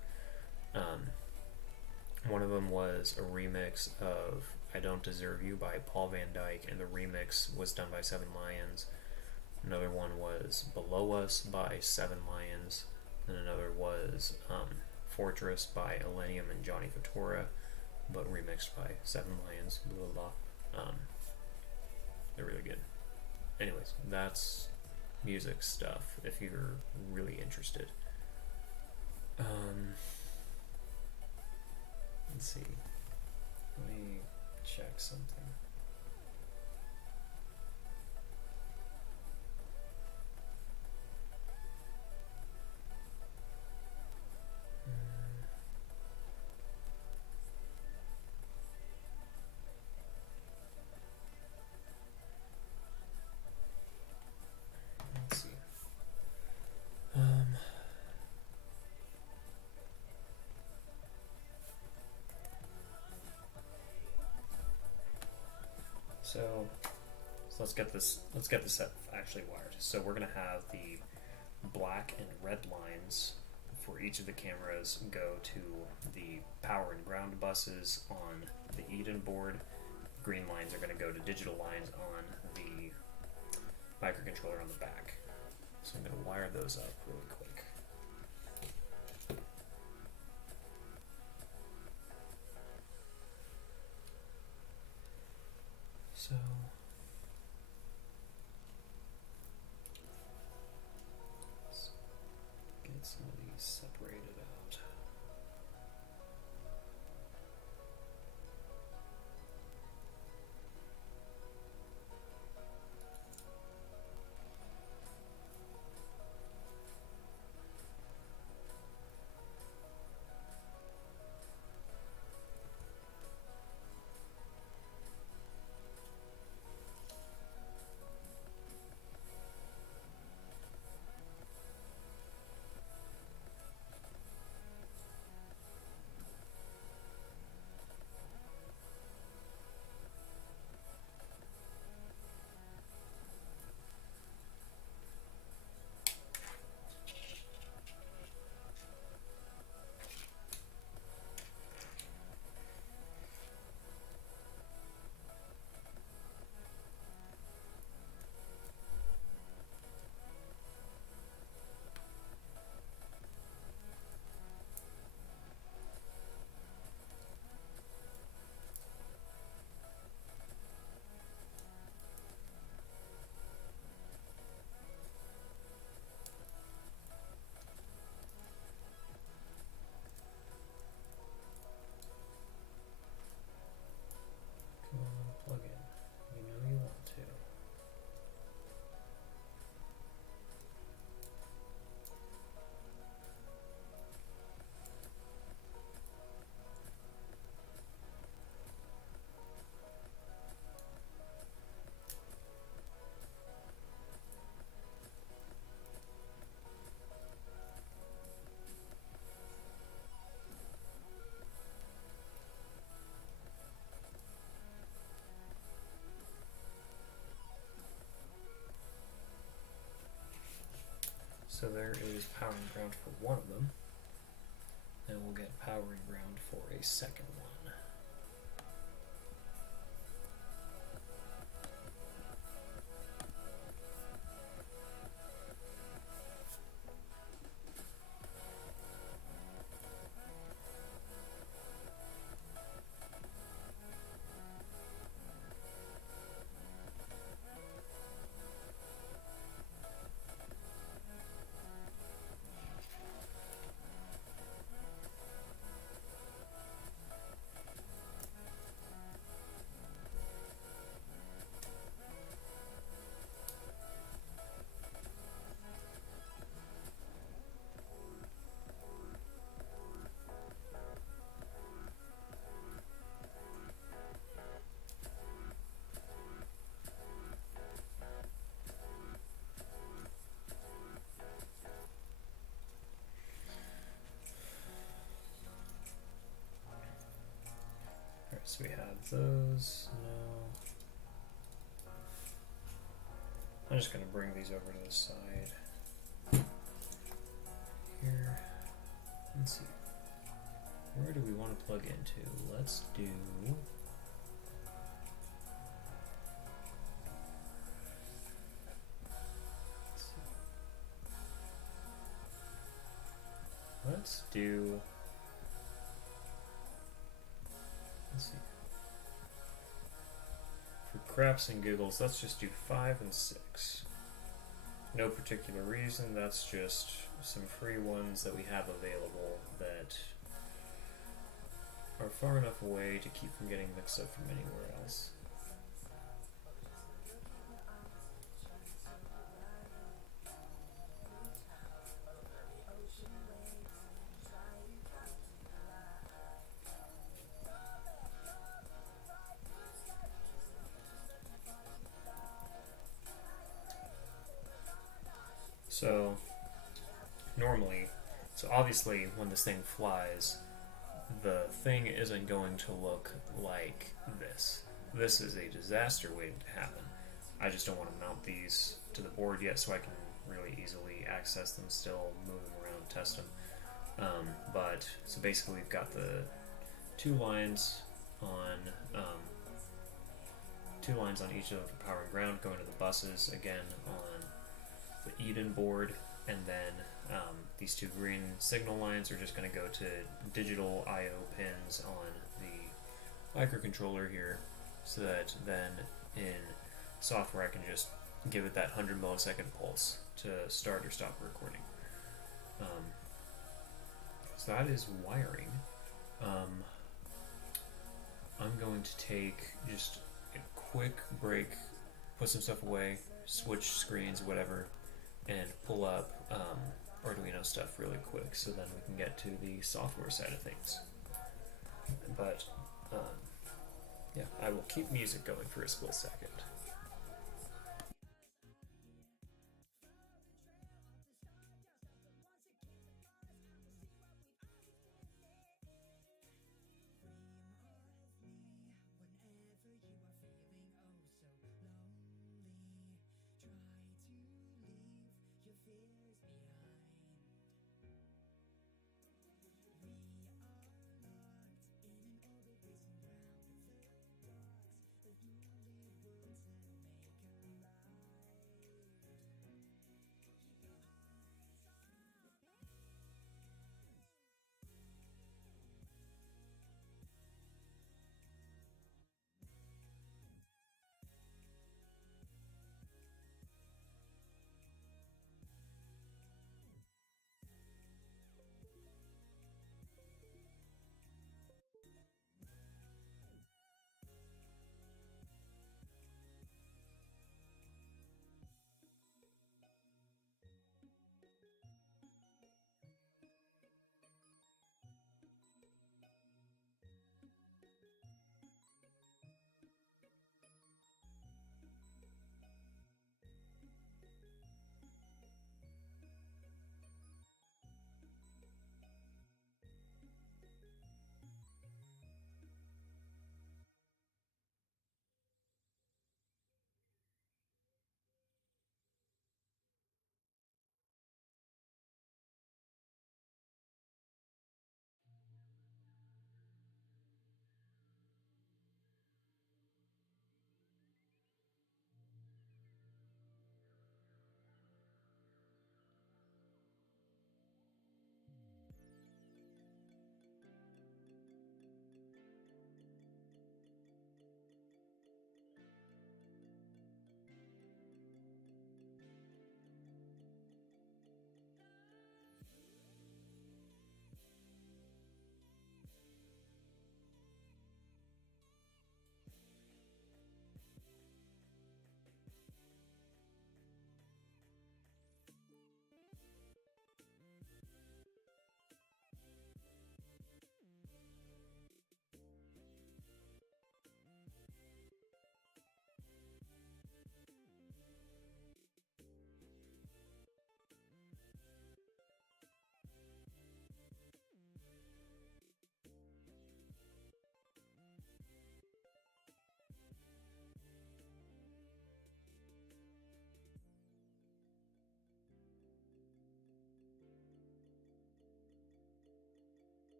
one of them was a remix of I Don't Deserve You by Paul Van Dyke, and the remix was done by Seven Lions. Another one was Below Us by Seven Lions, and another was Fortress by Elenium and Johnny Fatora, but remixed by Seven Lions. Blah, blah, blah. They're really good. Anyways, that's music stuff if you're really interested. Let's see. Let me check something. Let's see. So let's get this set actually wired. So we're gonna have the black and red lines for each of the cameras go to the power and ground buses on the Eden board. Green lines are gonna go to digital lines on the microcontroller on the back. So I'm gonna wire those up really quick. So let's get some of these separated out. So there is power and ground for one of them. And we'll get power and ground for a second one. Alright, so we have those now. I'm just going to bring these over to the side here. Let's see. Where do we want to plug into? Let's do... Let's do... Let's see. For craps and giggles, let's just do 5 and 6. No particular reason, that's just some free ones that we have available that are far enough away to keep from getting mixed up from anywhere else. So, normally, so obviously when this thing flies, the thing isn't going to look like this. This is a disaster waiting to happen. I just don't want to mount these to the board yet so I can really easily access them still, move them around, test them. But, so basically we've got the two lines on each of the power and ground going to the buses, again on the Eden board, and then these two green signal lines are just going to go to digital I/O pins on the microcontroller here, so that then in software I can just give it that 100 millisecond pulse to start or stop recording. So that is wiring. I'm going to take just a quick break, put some stuff away, switch screens, whatever, and pull up Arduino stuff really quick so then we can get to the software side of things. But yeah, I will keep music going for a split second.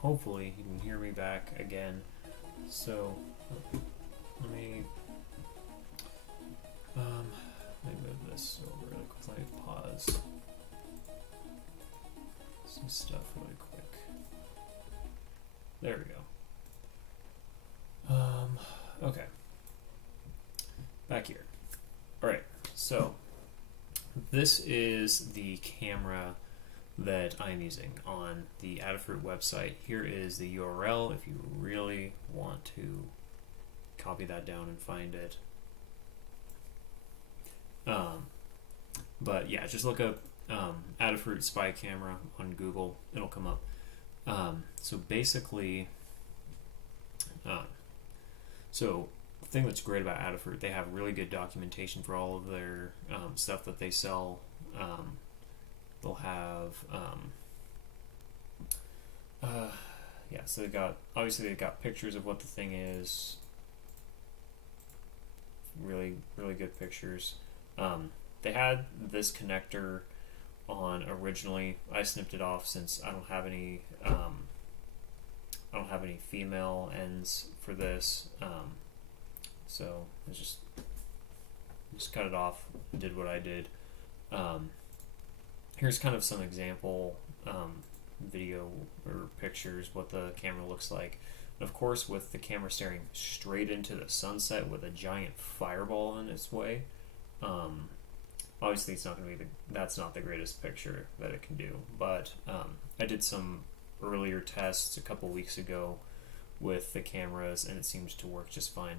hopefully you can hear me back again. So let me move this over really quickly. Pause some stuff really quick. There we go. Okay. Back here. Alright, so this is the camera that I'm using on the Adafruit website. Here is the URL if you really want to copy that down and find it. But yeah, just look up Adafruit spy camera on Google. It'll come up. So basically, so the thing that's great about Adafruit, they have really good documentation for all of their stuff that they sell. They'll have, yeah, so they've got pictures of what the thing is. Really, really good pictures. They had this connector on originally. I snipped it off since I don't have any female ends for this. So I just cut it off, did what I did. Here's kind of some example video or pictures, what the camera looks like. And of course, with the camera staring straight into the sunset with a giant fireball in its way, obviously it's not going to be that's not the greatest picture that it can do. But I did some earlier tests a couple weeks ago with the cameras, and it seems to work just fine.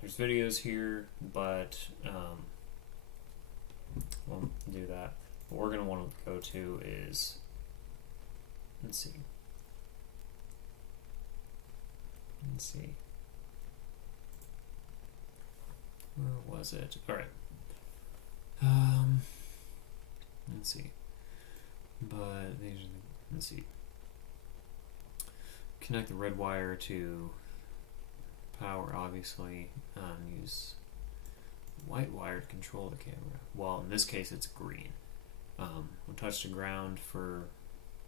There's videos here, but we'll do that. What we're going to want to go to is, let's see. Where was it? All right. Let's see. But these are let's see. Connect the red wire to power, obviously. Use white wire to control the camera. Well, in this case, it's green. We'll touch the ground for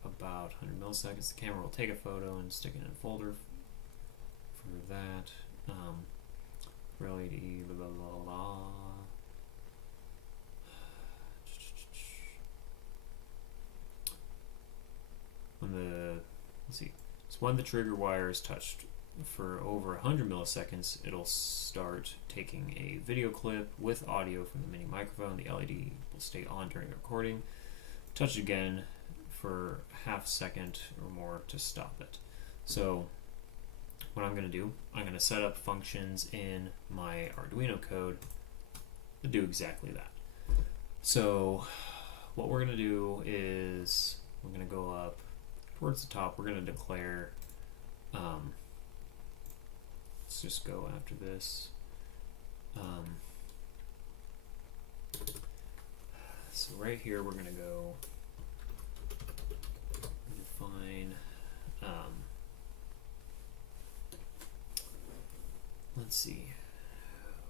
about 100 milliseconds. The camera will take a photo and stick it in a folder for that. For LED, blah, blah, blah. Let's see. So when the trigger wire is touched for over 100 milliseconds, it'll start taking a video clip with audio from the mini microphone. The LED will stay on during the recording. Touch again for half a second or more to stop it. So what I'm going to do, I'm going to set up functions in my Arduino code to do exactly that. So what we're going to do is we're going to go up towards the top. We're going to declare, let's just go after this. So right here we're going to go define, let's see,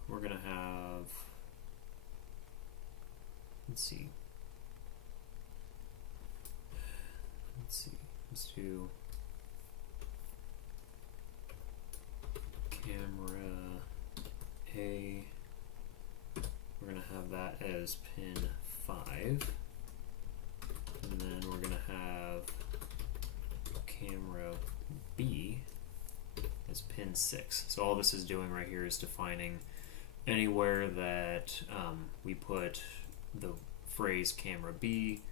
we're going to have, let's do camera A. We're going to have that as pin 5, and then we're going to have camera B as pin 6. So all this is doing right here is defining anywhere that we put the phrase camera B,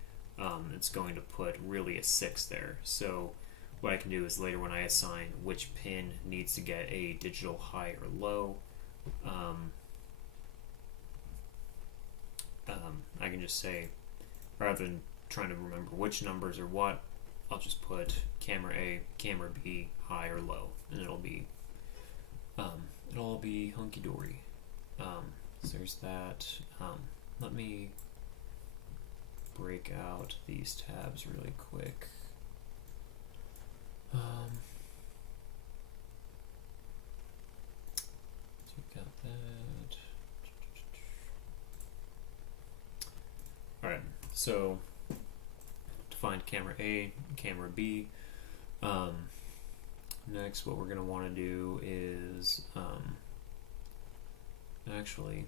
it's going to put really a 6 there. So what I can do is later when I assign which pin needs to get a digital high or low, I can just say, rather than trying to remember which numbers are what, I'll just put camera A, camera B, high or low, and it'll all be hunky-dory. So there's that. Let me break out these tabs really quick. So we got that. Alright, so define find camera A, camera B. Next, what we're going to want to do is actually,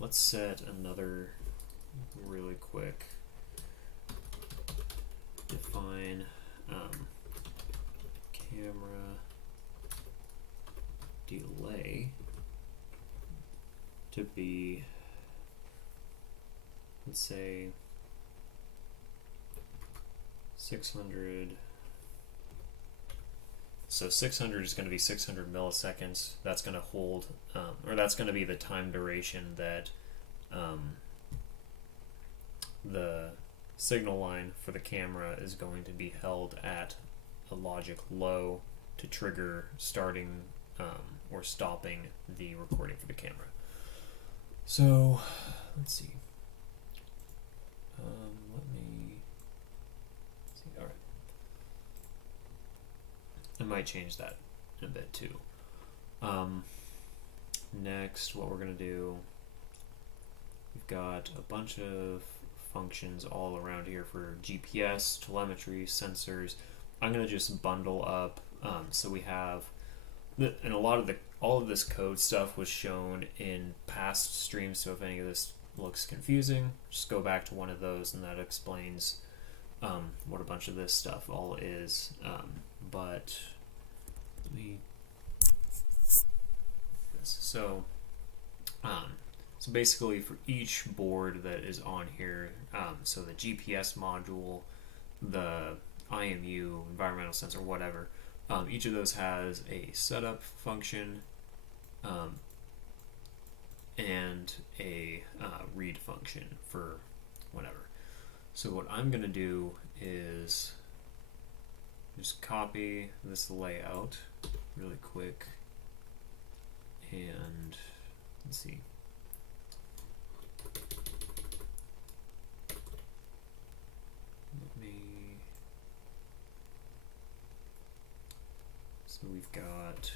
let's set another really quick define camera delay to be, let's say, 600. So 600 is going to be 600 milliseconds. That's going to hold, or that's going to be the time duration that the signal line for the camera is going to be held at a logic low to trigger starting or stopping the recording for the camera. So let's see. Let me see. All right. I might change that in a bit too. Next, what we're going to do, we've got a bunch of functions all around here for GPS, telemetry, sensors. I'm going to just bundle up, so we have, and all of this code stuff was shown in past streams, so if any of this looks confusing, just go back to one of those and that explains what a bunch of this stuff all is. But let me, so basically for each board that is on here, so the GPS module, the IMU, environmental sensor, whatever, each of those has a setup function and a read function for whatever. So what I'm going to do is just copy this layout really quick, and let's see. So we've got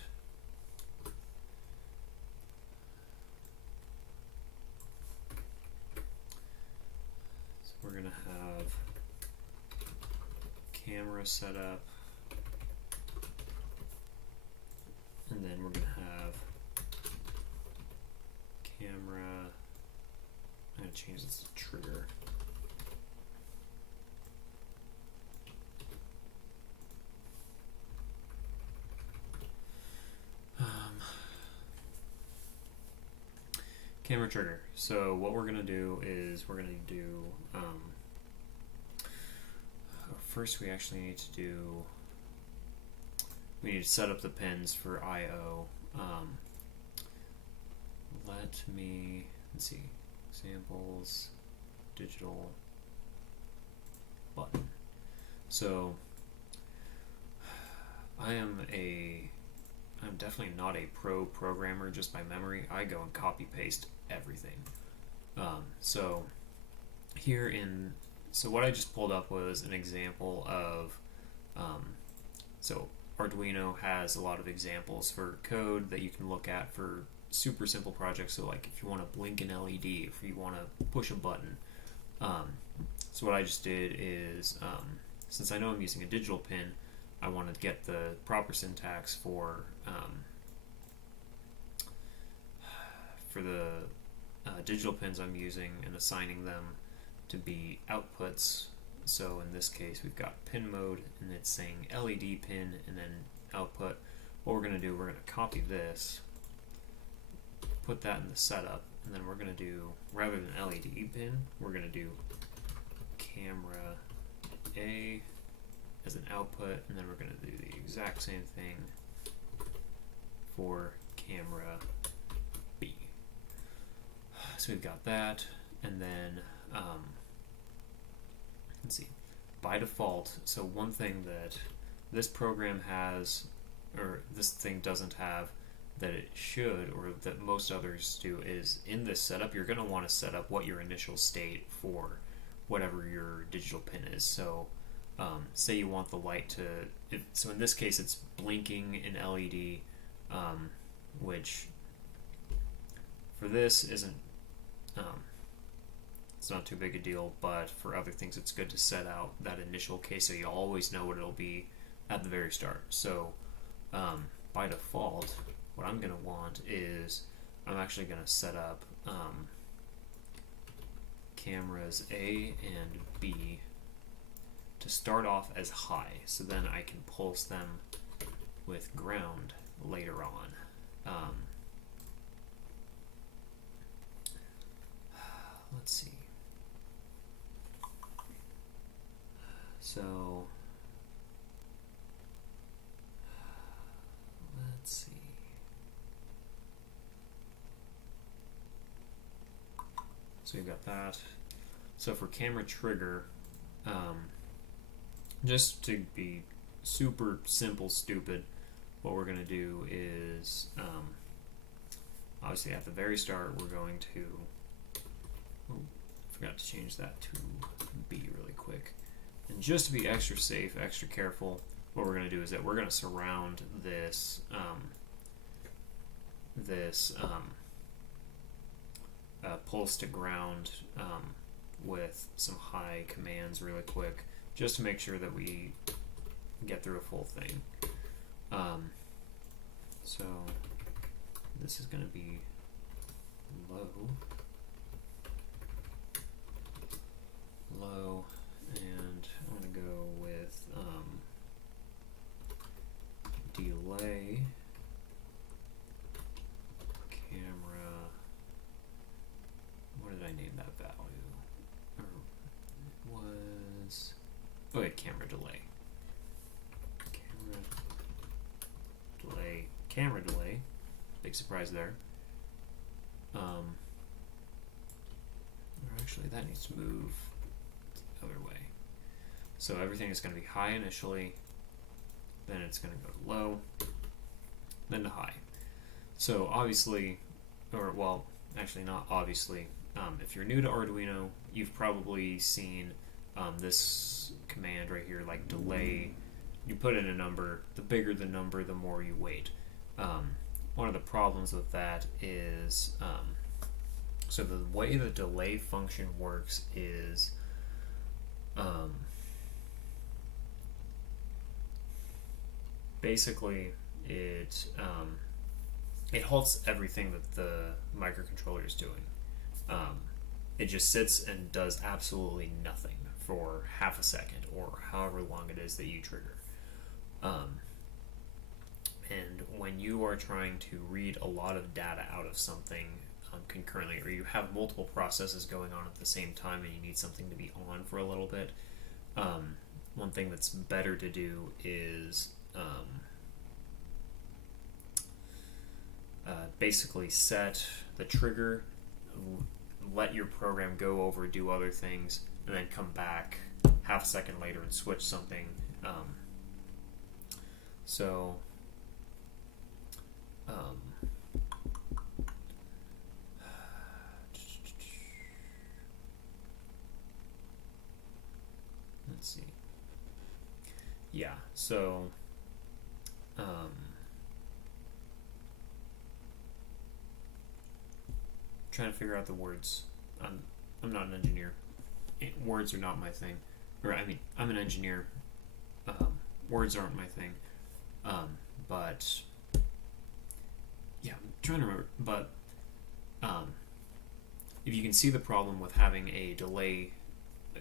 we're gonna have camera setup, and then we're gonna have camera. I'm gonna change this to trigger. Camera trigger. So what we're gonna do is we're gonna do first we actually need to do, we need to set up the pins for I/O. Let's see, examples, digital button. So I'm definitely not a pro programmer just by memory. I go and copy paste everything. So what I just pulled up was an example of, so Arduino has a lot of examples for code that you can look at for super simple projects. So like if you want to blink an LED, if you want to push a button. So what I just did is, since I know I'm using a digital pin, I want to get the proper syntax for the digital pins I'm using and assigning them to be outputs. So in this case we've got pin mode and it's saying LED pin and then output. What we're going to do, we're going to copy this, put that in the setup, and then we're going to do, rather than LED pin, we're going to do camera A as an output, and then we're going to do the exact same thing for camera B. So we've got that, and then let's see, by default, so one thing that this program has, or this thing doesn't have, that it should, or that most others do, is in this setup, you're going to want to set up what your initial state for whatever your digital pin is. So say you want the light to, so in this case it's blinking an LED, which for this isn't, let's It's not too big a deal, but for other things, it's good to set out that initial case so you always know what it'll be at the very start. So by default, what I'm going to want is I'm actually going to set up cameras A and B to start off as high, so then I can pulse them with ground later on. Let's see. So let's see. So we've got that. So for camera trigger, just to be super simple, stupid, what we're going to do is, obviously at the very start, we're going to, forgot to change that to B really quick. And just to be extra safe, extra careful, what we're going to do is that we're going to surround this, pulse to ground with some high commands really quick, just to make sure that we get through a full thing. So this is going to be low, and I'm going to go with delay camera. What did I name that value? Or it was, oh wait, camera delay. Camera delay. Big surprise there. Or actually, that needs to move the other way. So everything is going to be high initially, then it's going to go to low, then to high. So obviously, or well, actually not obviously, if you're new to Arduino, you've probably seen this command right here, like delay. You put in a number, the bigger the number, the more you wait. One of the problems with that is, so the way the delay function works is, basically it halts everything that the microcontroller is doing. It just sits and does absolutely nothing for half a second or however long it is that you trigger. And when you are trying to read a lot of data out of something concurrently, or you have multiple processes going on at the same time and you need something to be on for a little bit, one thing that's better to do is basically set the trigger, let your program go over, do other things, and then come back half a second later and switch something. So let's see. Yeah, so trying to figure out the words. I'm not an engineer. Words are not my thing. Or I mean, I'm an engineer. Words aren't my thing. But yeah, I'm trying to remember. But if you can see the problem with having a delay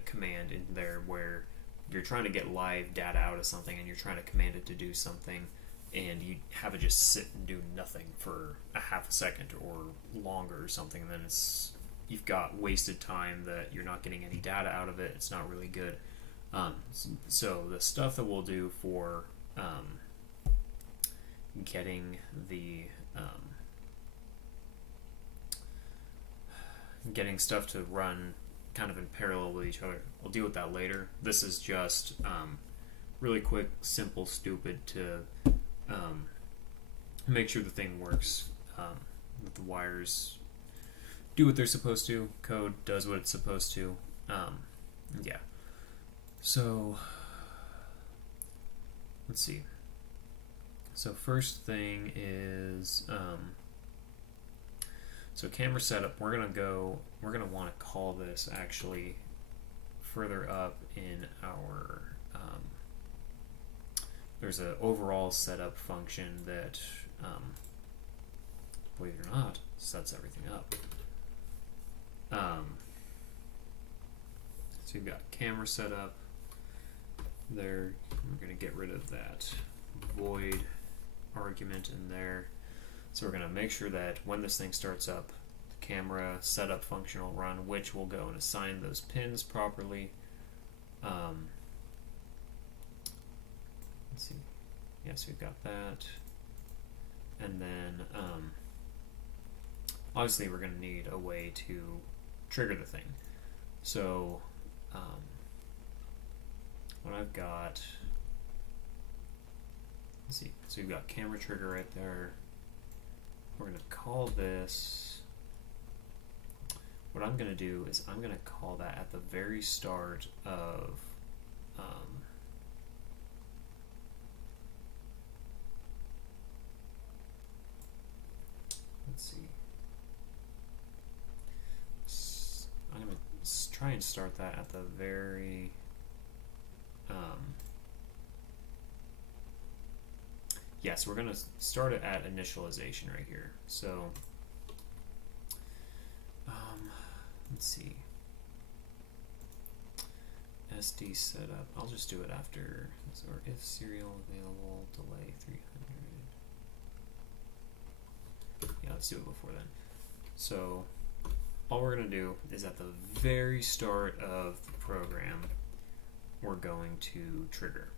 command in there where you're trying to get live data out of something and you're trying to command it to do something, and you have it just sit and do nothing for a half a second or longer or something, and then you've got wasted time that you're not getting any data out of it. It's not really good. So the stuff that we'll do for getting the getting stuff to run kind of in parallel with each other, I'll deal with that later. This is just really quick, simple, stupid to make sure the thing works, that the wires do what they're supposed to, code does what it's supposed to. Yeah. So let's see. So first thing is, So camera setup, we're gonna want to call this actually further up in our, there's an overall setup function that, believe it or not, sets everything up. So you've got camera setup there. We're going to get rid of that void argument in there. So we're going to make sure that when this thing starts up, the camera setup function will run, which will go and assign those pins properly. Let's see. Yes, we've got that. And then obviously we're going to need a way to trigger the thing. So what I've got, let's see, so you've got camera trigger right there. We're going to call this, what I'm going to do is I'm going to call that at the very start of let's see, I'm going to try and start that at the very yes, we're going to start it at initialization right here. So let's see, SD setup, I'll just do it after, or if serial available, delay 300. Yeah, let's do it before then. So all we're going to do is at the very start of the program, we're going to trigger.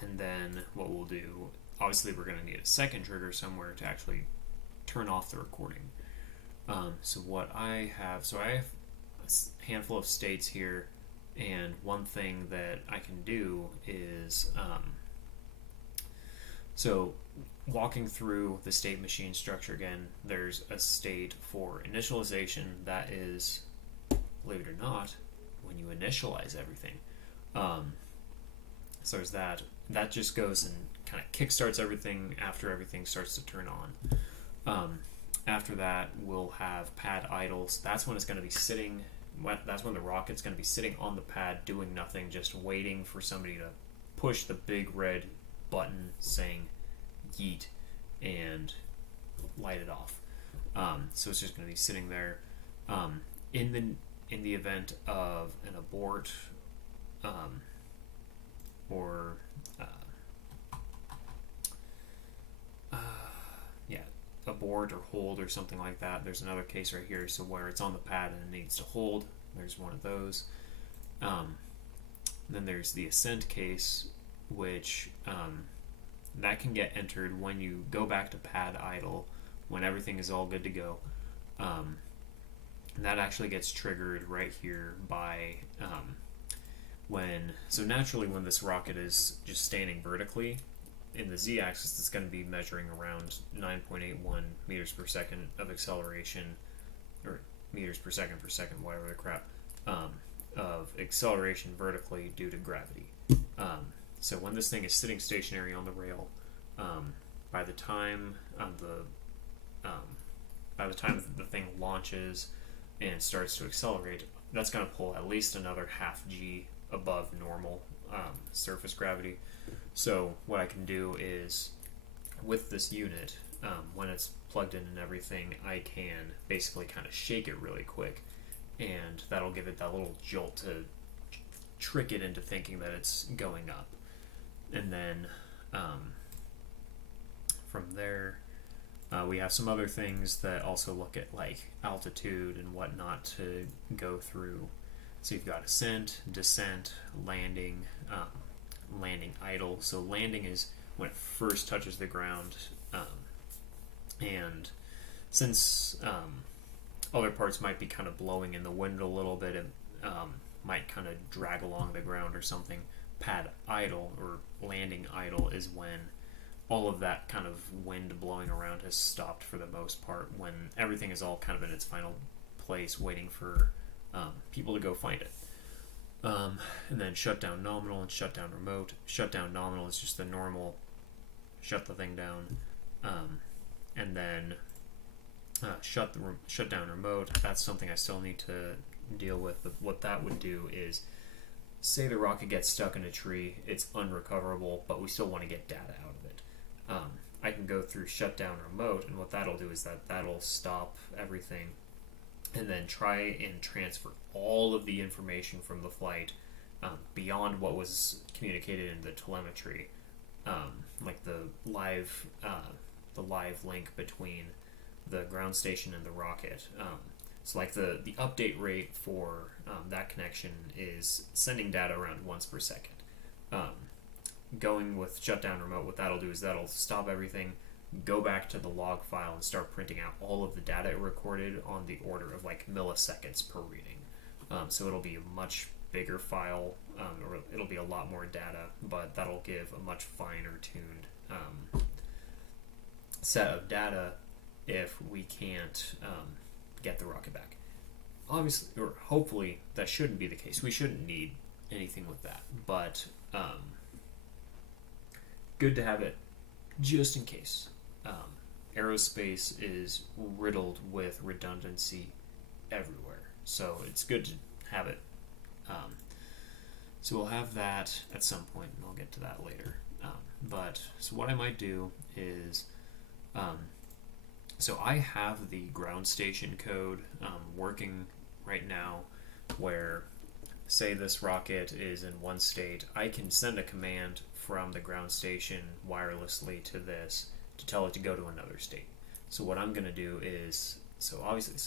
And then what we'll do, obviously we're going to need a second trigger somewhere to actually turn off the recording. So what I have, so I have a handful of states here, and one thing that I can do is, so walking through the state machine structure again, there's a state for initialization that is, believe it or not, when you initialize everything. So there's that. That just goes and kind of kickstarts everything after everything starts to turn on. After that, we'll have pad idles. That's when it's going to be sitting. That's when the rocket's going to be sitting on the pad doing nothing, just waiting for somebody to push the big red button saying yeet and light it off. So it's just going to be sitting there. In the event of an abort, or abort or hold or something like that. There's another case right here, so where it's on the pad and it needs to hold. There's one of those. Then there's the ascent case, which that can get entered when you go back to pad idle, when everything is all good to go. And that actually gets triggered right here by so naturally when this rocket is just standing vertically in the z-axis, it's going to be measuring around 9.81 meters per second of acceleration, or meters per second, whatever the crap, of acceleration vertically due to gravity. So when this thing is sitting stationary on the rail, by the time the thing launches and starts to accelerate, that's going to pull at least another half g above normal surface gravity. So what I can do is, with this unit, when it's plugged in and everything, I can basically kind of shake it really quick, and that'll give it that little jolt to trick it into thinking that it's going up. And then from there, we have some other things that also look at like altitude and whatnot to go through. So you've got ascent, descent, landing, landing idle. So landing is when it first touches the ground, and since other parts might be kind of blowing in the wind a little bit, it might kind of drag along the ground or something. Pad idle or landing idle is when all of that kind of wind blowing around has stopped for the most part, when everything is all kind of in its final place waiting for people to go find it. And then shutdown nominal and shutdown remote. Shutdown nominal is just the normal shut the thing down, and and then shut down remote. That's something I still need to deal with. But what that would do is, say the rocket gets stuck in a tree, it's unrecoverable, but we still want to get data out of it. I can go through shutdown remote, and what that'll do is that'll stop everything and then try and transfer all of the information from the flight beyond what was communicated in the telemetry, like the live link between the ground station and the rocket. So like the update rate for that connection is sending data around once per second. Going with shutdown remote, what that'll do is that'll stop everything, go back to the log file, and start printing out all of the data it recorded on the order of like milliseconds per reading. So it'll be a much bigger file, or it'll be a lot more data, but that'll give a much finer tuned set of data if we can't get the rocket back. Obviously, or hopefully, that shouldn't be the case. We shouldn't need anything with that, but good to have it just in case. Aerospace is riddled with redundancy everywhere, so it's good to have it. So we'll have that at some point, and I'll get to that later. So what I might do is, so I have the ground station code working right now, where, say this rocket is in one state, I can send a command from the ground station wirelessly to this to tell it to go to another state. So what I'm going to do is, so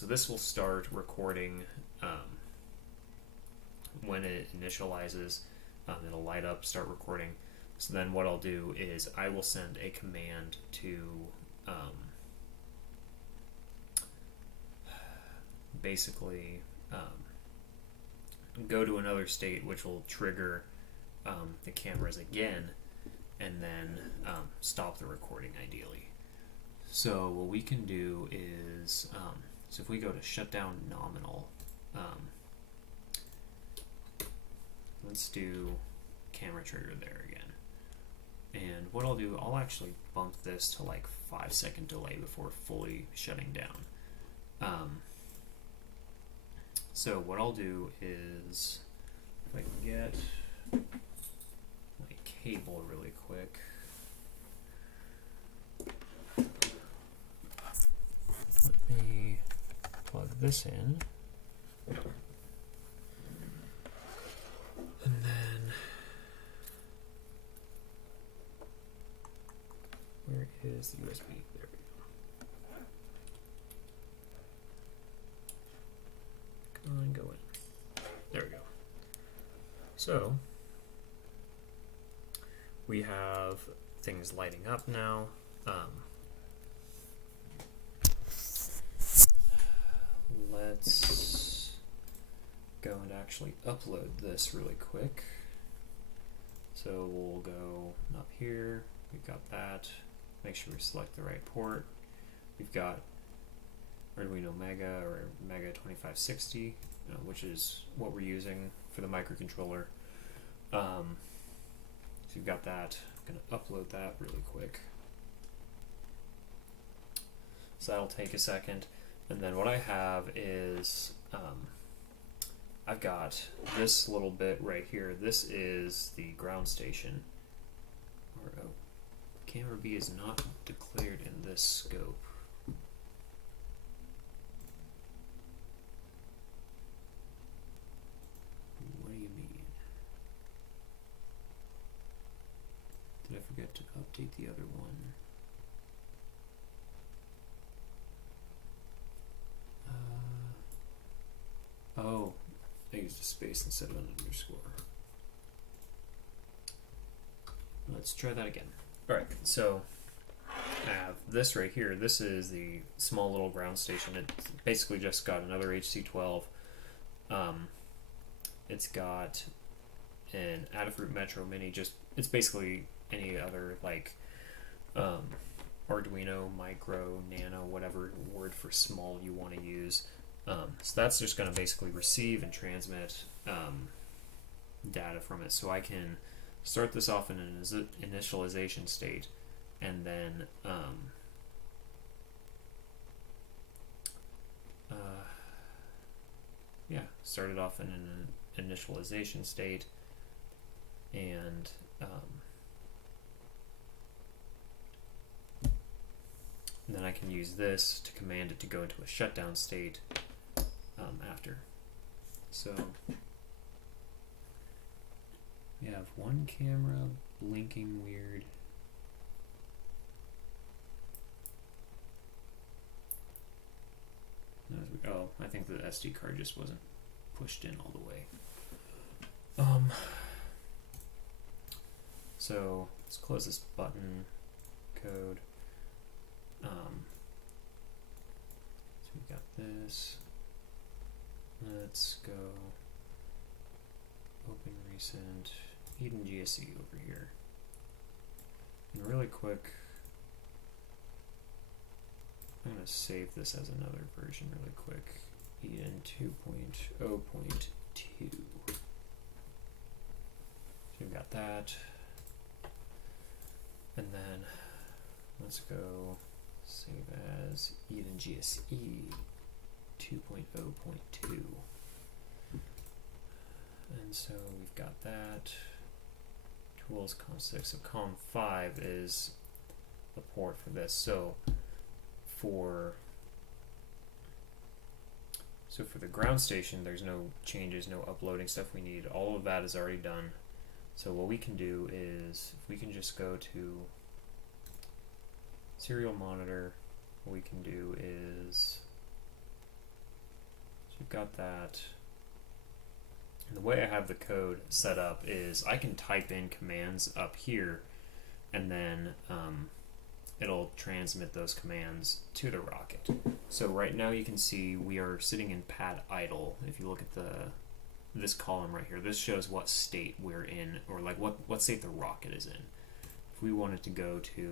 this will start recording when it initializes. It'll light up, start recording. So then what I'll do is I will send a command to basically go to another state, which will trigger the cameras again, and then stop the recording ideally. So what we can do is, so if we go to shutdown nominal, let's do camera trigger there again. And what I'll do, I'll actually bump this to like 5-second delay before fully shutting down. So what I'll do is, if I can get my cable really quick. Let me plug this in. And then, where is the USB? There we go. Come on, go in. There we go. So, we have things lighting up now. Let's go and actually upload this really quick. So we'll go up here. We've got that. Make sure we select the right port. We've got Arduino Mega or Mega 2560, which is what we're using for the microcontroller. So you've got that. I'm going to upload that really quick. So that'll take a second. And then what I have is, I've got this little bit right here. This is the ground station. Or, oh, camera B is not declared in this scope. What do you mean? Did I forget to update the other one? Oh, I used a space instead of an underscore. Let's try that again. Alright, so I have this right here. This is the small little ground station. It basically just got another HC12. It's got an Adafruit Metro Mini. It's basically any other like Arduino, Micro, Nano, whatever word for small you want to use. So that's just going to basically receive and transmit data from it. So I can start this off in an initialization state, and then started off in an initialization state, and then I can use this to command it to go into a shutdown state after. So we have one camera blinking weird. Oh, I think the SD card just wasn't pushed in all the way. So let's close this button code. So we got this. Let's go open recent Eden GSE over here. And really quick, I'm going to save this as another version really quick. Eden 2.0.2. So we've got that. And then let's go save as Eden GSE 2.0.2. And so we've got that. Tools COM6. So COM5 is the port for this. So for the ground station, there's no changes, no uploading stuff we need. All of that is already done. So what we can do is, if we can just go to serial monitor, what we can do is, so we've got that. And the way I have the code set up is I can type in commands up here, and then it'll transmit those commands to the rocket. So right now you can see we are sitting in pad idle. If you look at this column right here, this shows what state we're in, or like what state the rocket is in. If we wanted to go to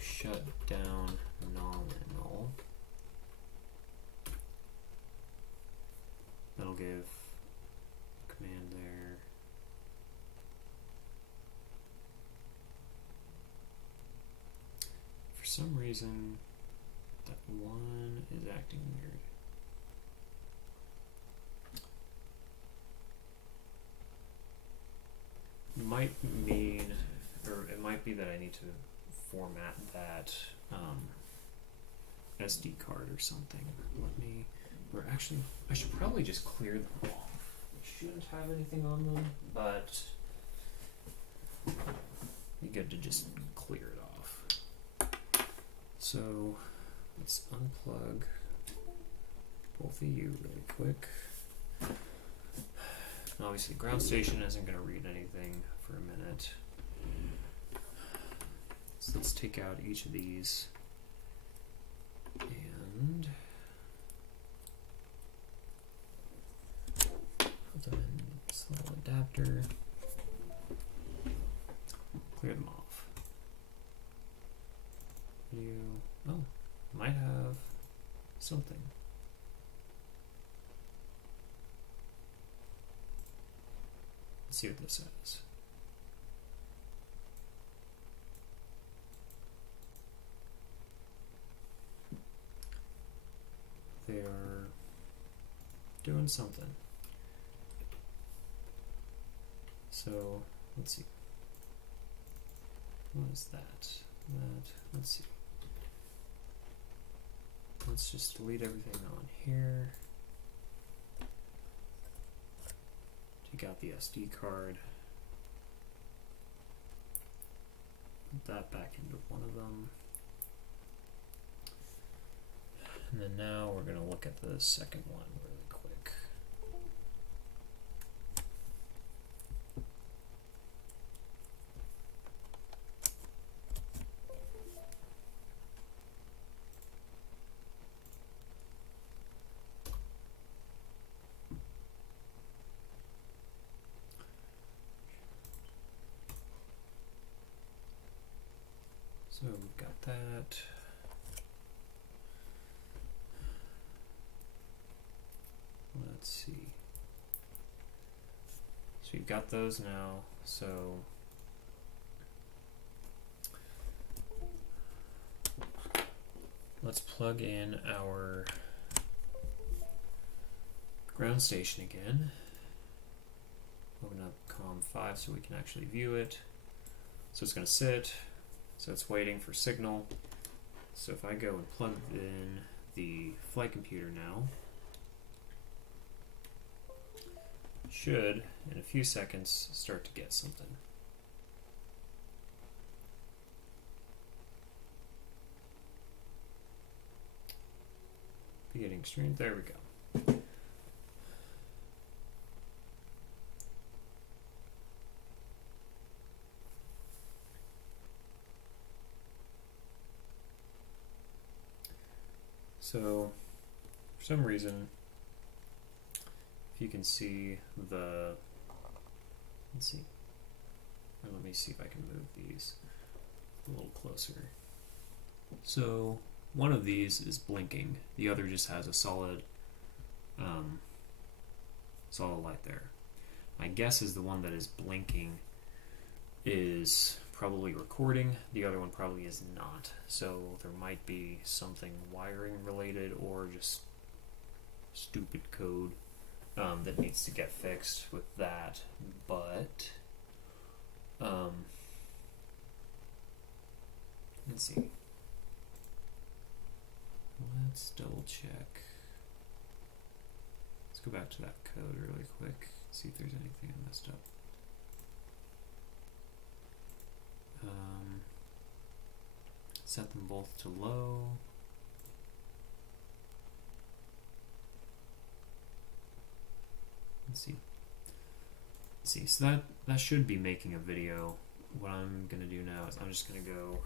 shut down nominal, that'll give a command there. For some reason, that one is acting weird. It might mean, or it might be that I need to format that SD card or something. Or actually, I should probably just clear them off. I shouldn't have anything on them, but it'd be good to just clear it off. So let's unplug both of you really quick. And obviously ground station isn't going to read anything for a minute. So let's take out each of these and put them in this little adapter, clear them off. Video, oh, might have something. Let's see what this says. They are doing something. So let's see. What is that? Let's see. Let's just delete everything on here. Take out the SD card. Put that back into one of them. And then now we're going to look at the second one really quick. So we've got that. Let's see. So you've got those now. So let's plug in our ground station again. Open up COM5 so we can actually view it. So it's going to sit, so it's waiting for signal. So if I go and plug in the flight computer now, it should, in a few seconds, start to get something. Beginning stream, there we go. So, for some reason, if you can see the, let's see, or let me see if I can move these a little closer. So, one of these is blinking, the other just has a solid, solid light there. My guess is the one that is blinking is probably recording, the other one probably is not. So there might be something wiring related or just stupid code that needs to get fixed with that. But let's see. Let's double check. Let's go back to that code really quick, see if there's anything I messed up. Set them both to low. Let's see. So that should be making a video. What I'm gonna do now is I'm just gonna go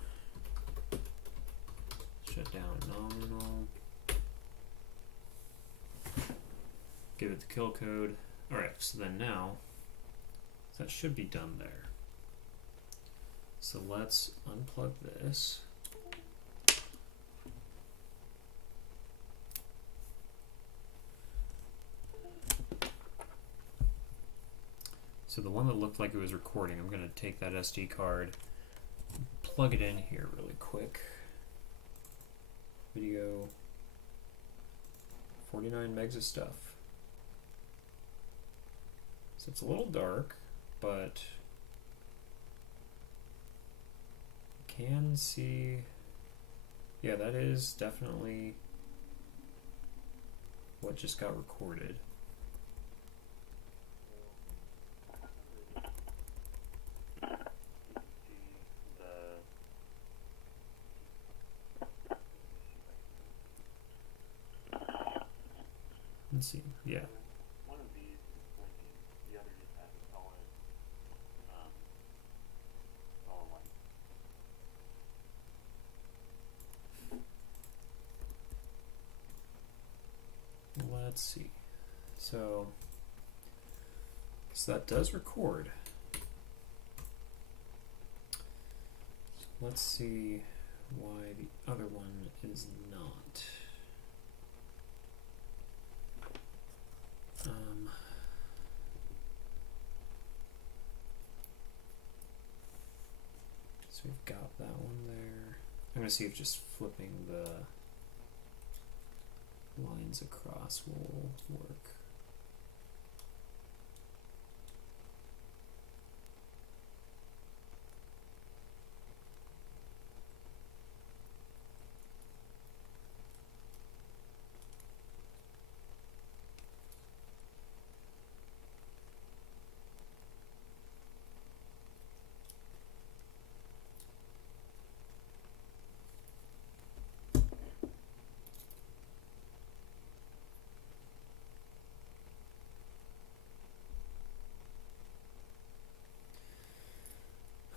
shut down nominal. Give it the kill code. Alright, so then now that should be done there. So let's unplug this. So the one that looked like it was recording, I'm going to take that SD card, plug it in here really quick. Video, 49 megs of stuff. So it's a little dark, but can see, yeah, that is definitely what just got recorded. Let's see, yeah. One of these is blinking, the other just has a solid, solid light. Let's see. So that does record. Let's see why the other one is not. So we've got that one there. I'm going to see if just flipping the lines across will work.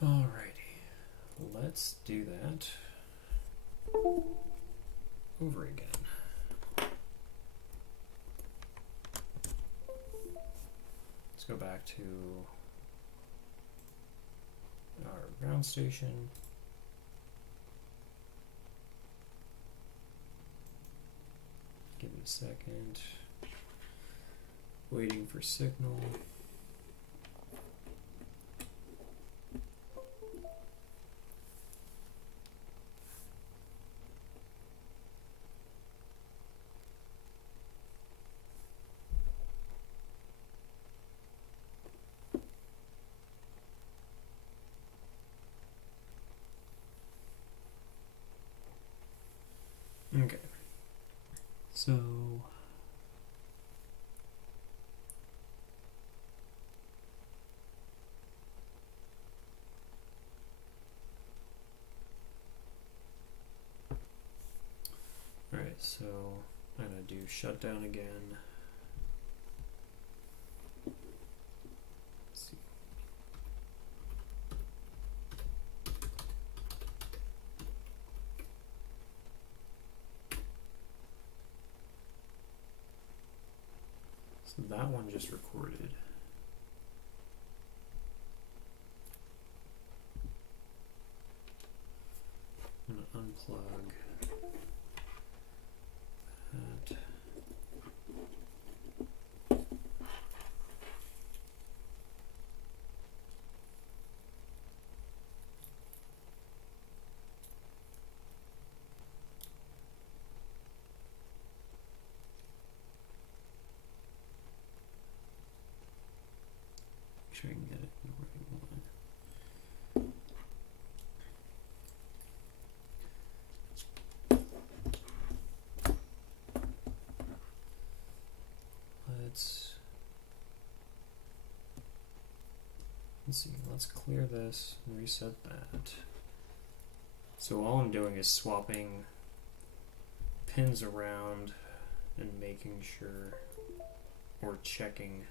Alrighty, let's do that over again. Let's go back to our ground station. Give it a second. Waiting for signal. So alright, so I'm gonna do shutdown again. Let's see. So that one just recorded. I'm gonna unplug that. Make sure I can get it in the right one. Let's see, let's clear this and reset that. So all I'm doing is swapping pins around and making sure, or checking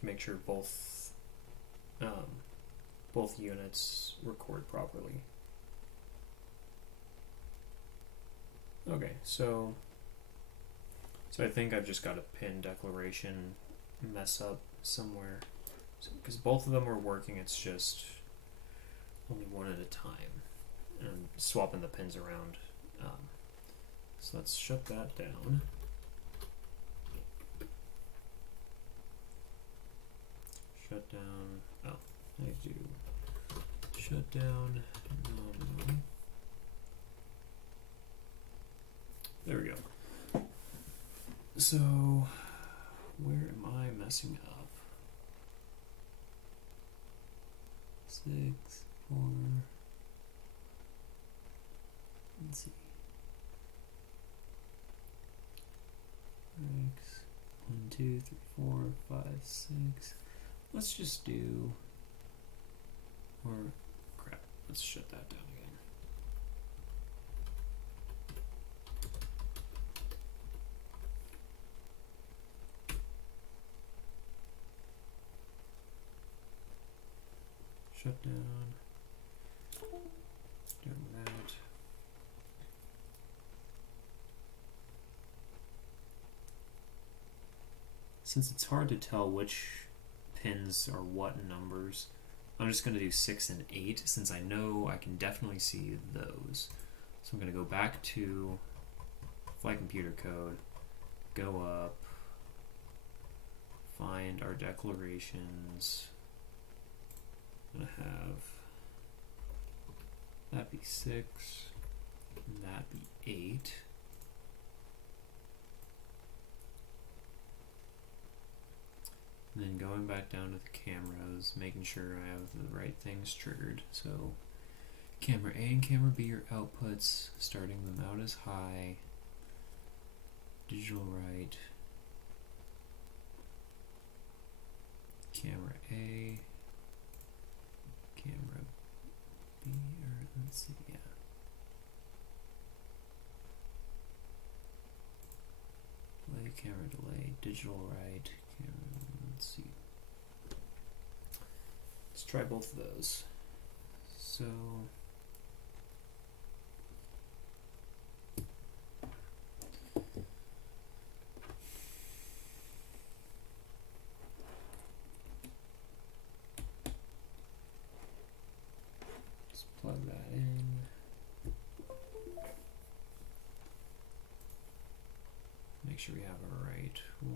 to make sure both units record properly. Okay, so I think I've just got a pin declaration mess up somewhere, because both of them are working. It's just only one at a time, and I'm swapping the pins around. So let's shut that down. Shut down. Oh, I do shut down. There we go. So where am I messing up? 6, 4. Let's see. 6, 1, 2, 3, 4, 5, 6. Let's just do, or crap, let's shut that down again. Shut down. Doing that. Since it's hard to tell which pins are what numbers, I'm just going to do 6 and 8 since I know I can definitely see those. So I'm going to go back to Flight Computer Code, go up, find our declarations. I'm going to have that be 6, and that be 8. And then going back down to the cameras, making sure I have the right things triggered. So camera A and camera B are outputs, starting them out as high. Digital right. Camera A. Camera B, or let's see, yeah. Delay, camera delay, digital right, camera, let's see. Let's try both of those. So let's plug that in. Make sure we have our right one.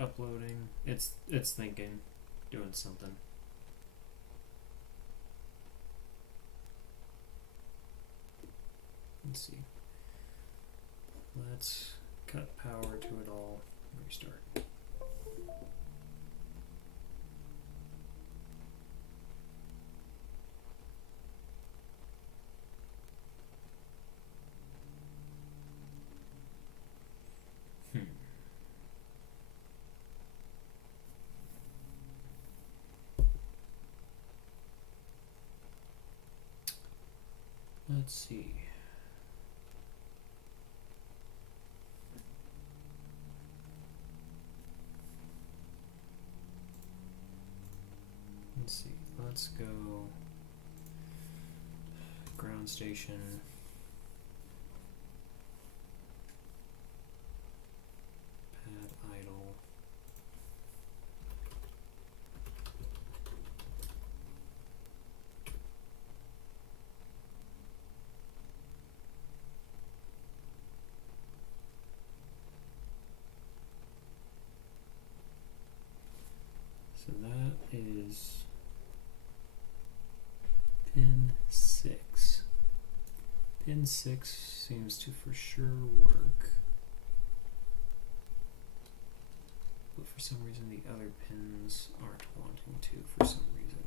uploading. It's thinking, doing something. Let's see. Let's cut power to it all. Restart. Let's see. Let's go ground station. Pad idle. So that is pin 6. Pin 6 seems to for sure work. But for some reason the other pins aren't wanting to for some reason.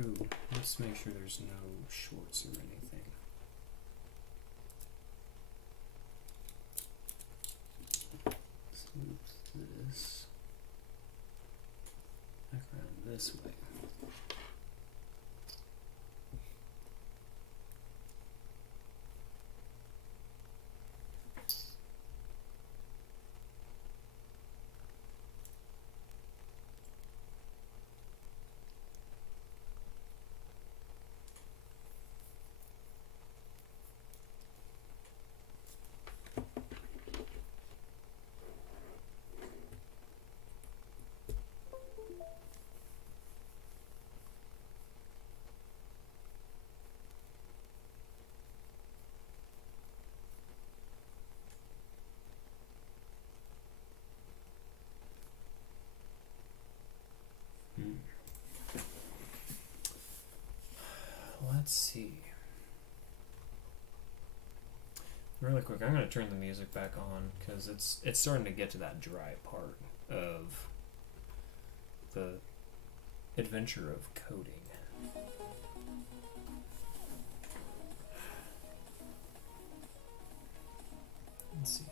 Ooh, let's make sure there's no shorts or anything. Let's move this back around this way. Let's see. Really quick, I'm going to turn the music back on because it's starting to get to that dry part of the adventure of coding. Let's see.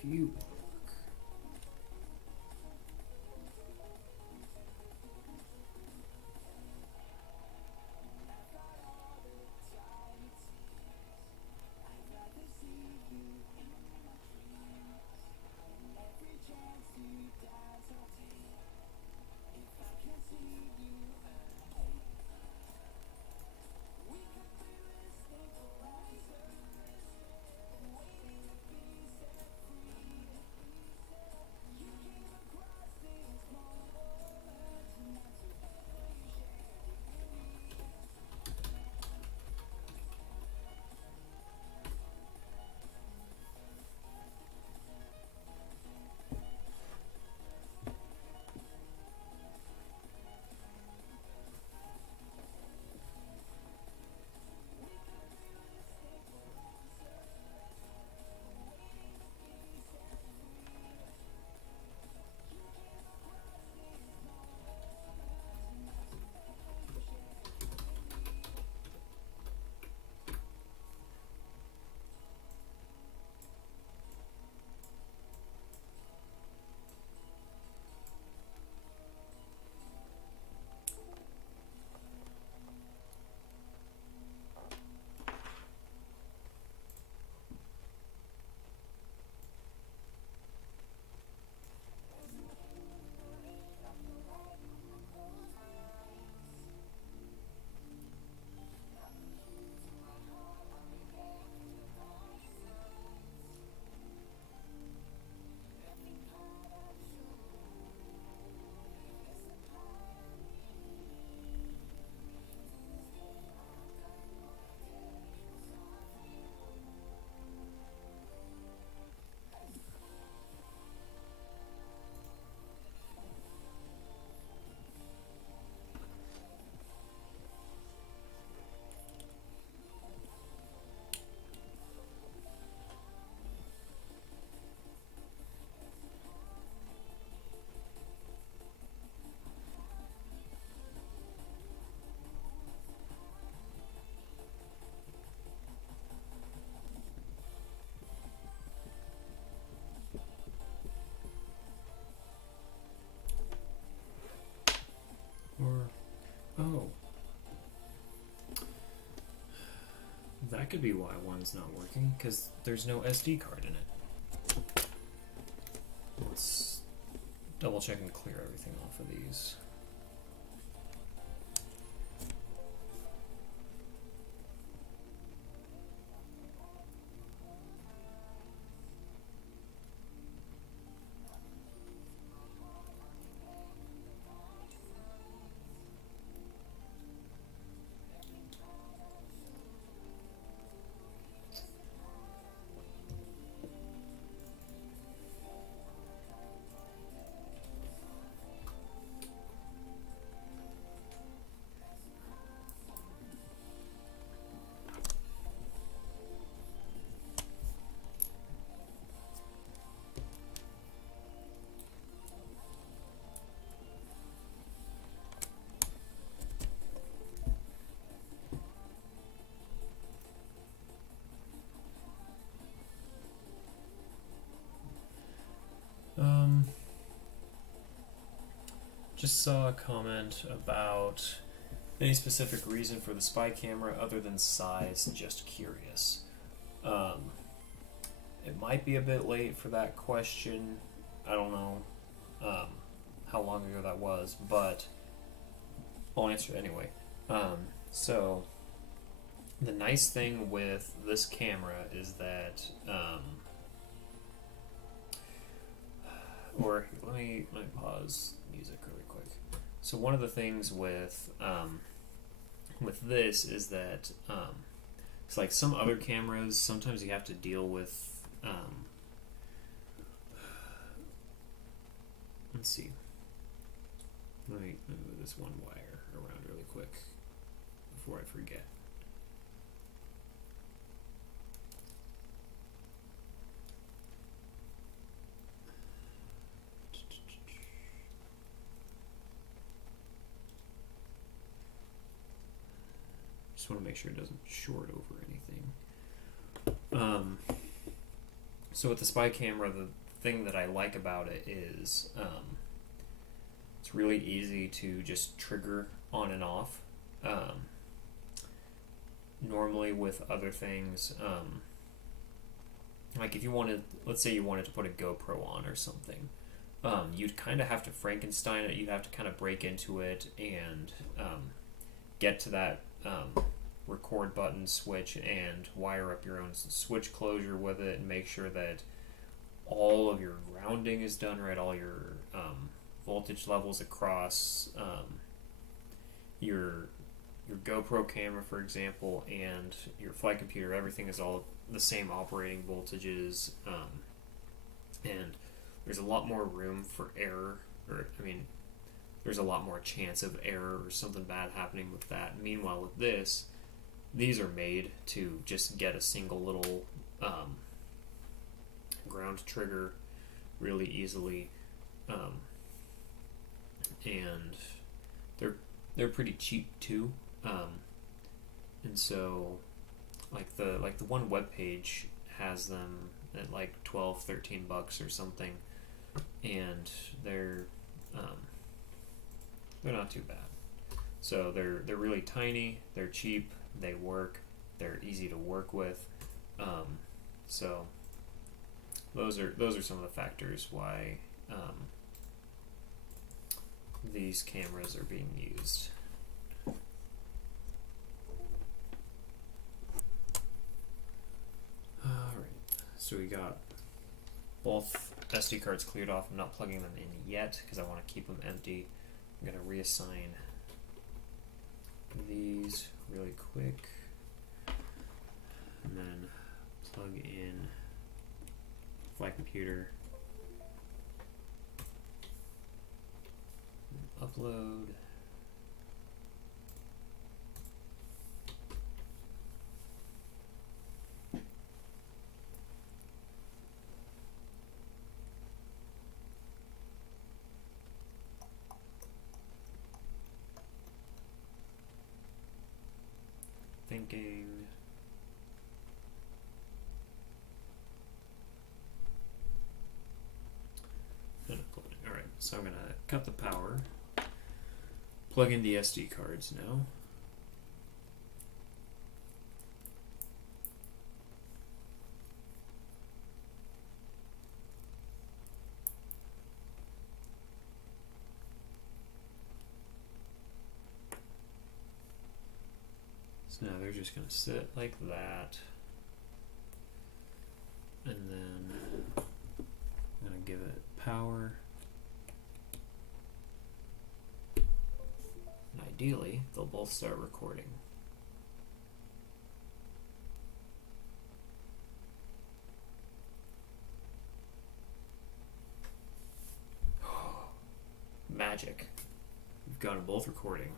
few. Or, oh, that could be why one's not working, because there's no SD card in it. Let's double check and clear everything off of these. Just saw a comment about any specific reason for the spy camera other than size, just curious. It might be a bit late for that question. I don't know how long ago that was, but I'll answer it anyway. So, the nice thing with this camera is that, or let me pause music really quick. So one of the things with this is that it's like some other cameras. Sometimes you have to deal with. Let's see. Let me move this one wire around really quick before I forget. Just want to make sure it doesn't short over anything. So with the spy camera, the thing that I like about it is it's really easy to just trigger on and off. Normally with other things, like if you wanted, let's say you wanted to put a GoPro on or something, you'd kind of have to Frankenstein it. You'd have to kind of break into it and get to that record button switch and wire up your own switch closure with it and make sure that all of your grounding is done right, all your voltage levels across your GoPro camera, for example, and your flight computer. Everything is all the same operating voltages, and there's a lot more room for error, or I mean, there's a lot more chance of error or something bad happening with that. Meanwhile, with this, these are made to just get a single little ground trigger really easily, and they're pretty cheap too, and so like the one web page has them at like $12-13 or something, and they're not too bad. So they're really tiny, they're cheap, they work, they're easy to work with. So those are some of the factors why these cameras are being used. Alright, so we got both SD cards cleared off. I'm not plugging them in yet because I want to keep them empty. I'm going to reassign these really quick and then plug in flight computer, upload. Thinking. And uploading. Alright, so I'm going to cut the power, plug in the SD cards now. So now they're just going to sit like that, and then I'm going to give it power, and ideally they'll both start recording. Magic. We've got them both recording.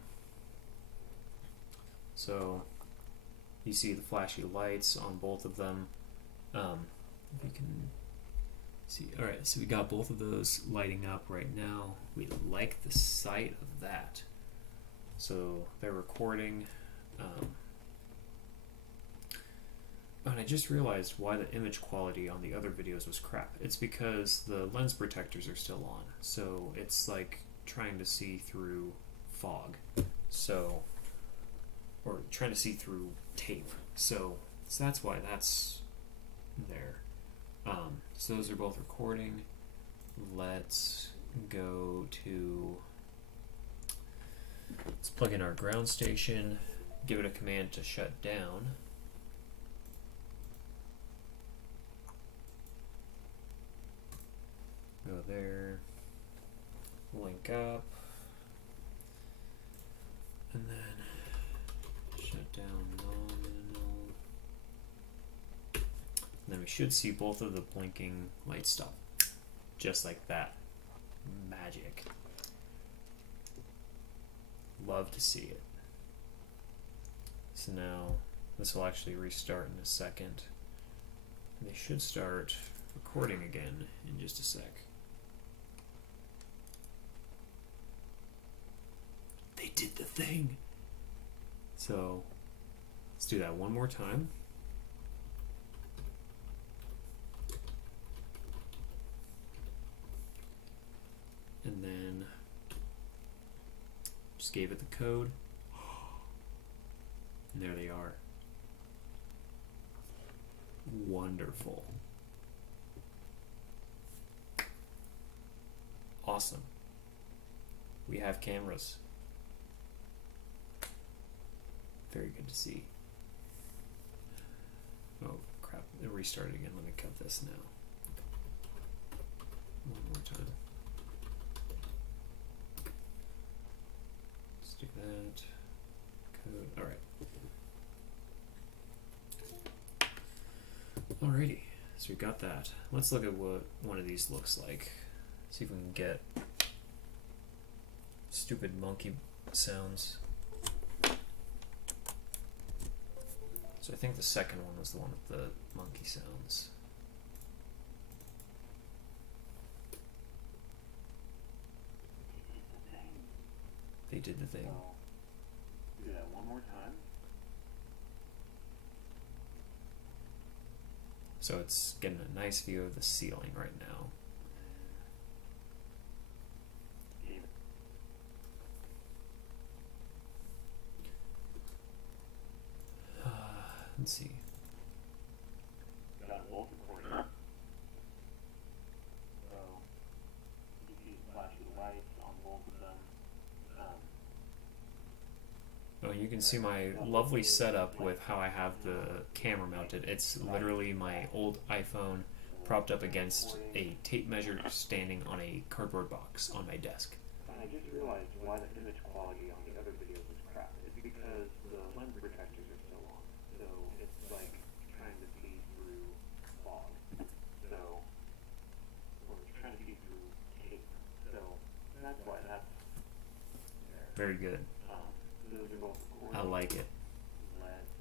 So you see the flashy lights on both of them. If you can see, all right, so we got both of those lighting up right now. We like the sight of that. So they're recording. And I just realized why the image quality on the other videos was crap. It's because the lens protectors are still on. So it's like trying to see through fog. So, or trying to see through tape. So that's why that's there. So those are both recording. Let's go to, let's plug in our ground station, give it a command to shut down. Go there, link up, and then shut down nominal. And then we should see both of the blinking lights stop. Just like that. Magic. Love to see it. So now this will actually restart in a second. And they should start recording again in just a sec. They did the thing. So let's do that one more time. Just gave it the code. And there they are. Wonderful. Awesome. We have cameras. Very good to see. Oh crap, it restarted again. Let me cut this now. One more time. Let's do that. Code. Alright. Alrighty. So we got that. Let's look at what one of these looks like. See if we can get stupid monkey sounds. So I think the second one was the one with the monkey sounds. They did the thing. So, do that one more time. So it's getting a nice view of the ceiling right now. Let's see. Got both recording. So you see flashing lights on both of them. Oh, you can see my lovely setup with how I have the camera mounted. It's literally my old iPhone propped up against a tape measure standing on a cardboard box on my desk. And I just realized why the image quality on the other videos is crap. It's because the lens protectors are so long. So it's like trying to see through fog. So, or it's trying to see through tape. So that's why that's there. Very good. Those are both recorded. I like it. Let's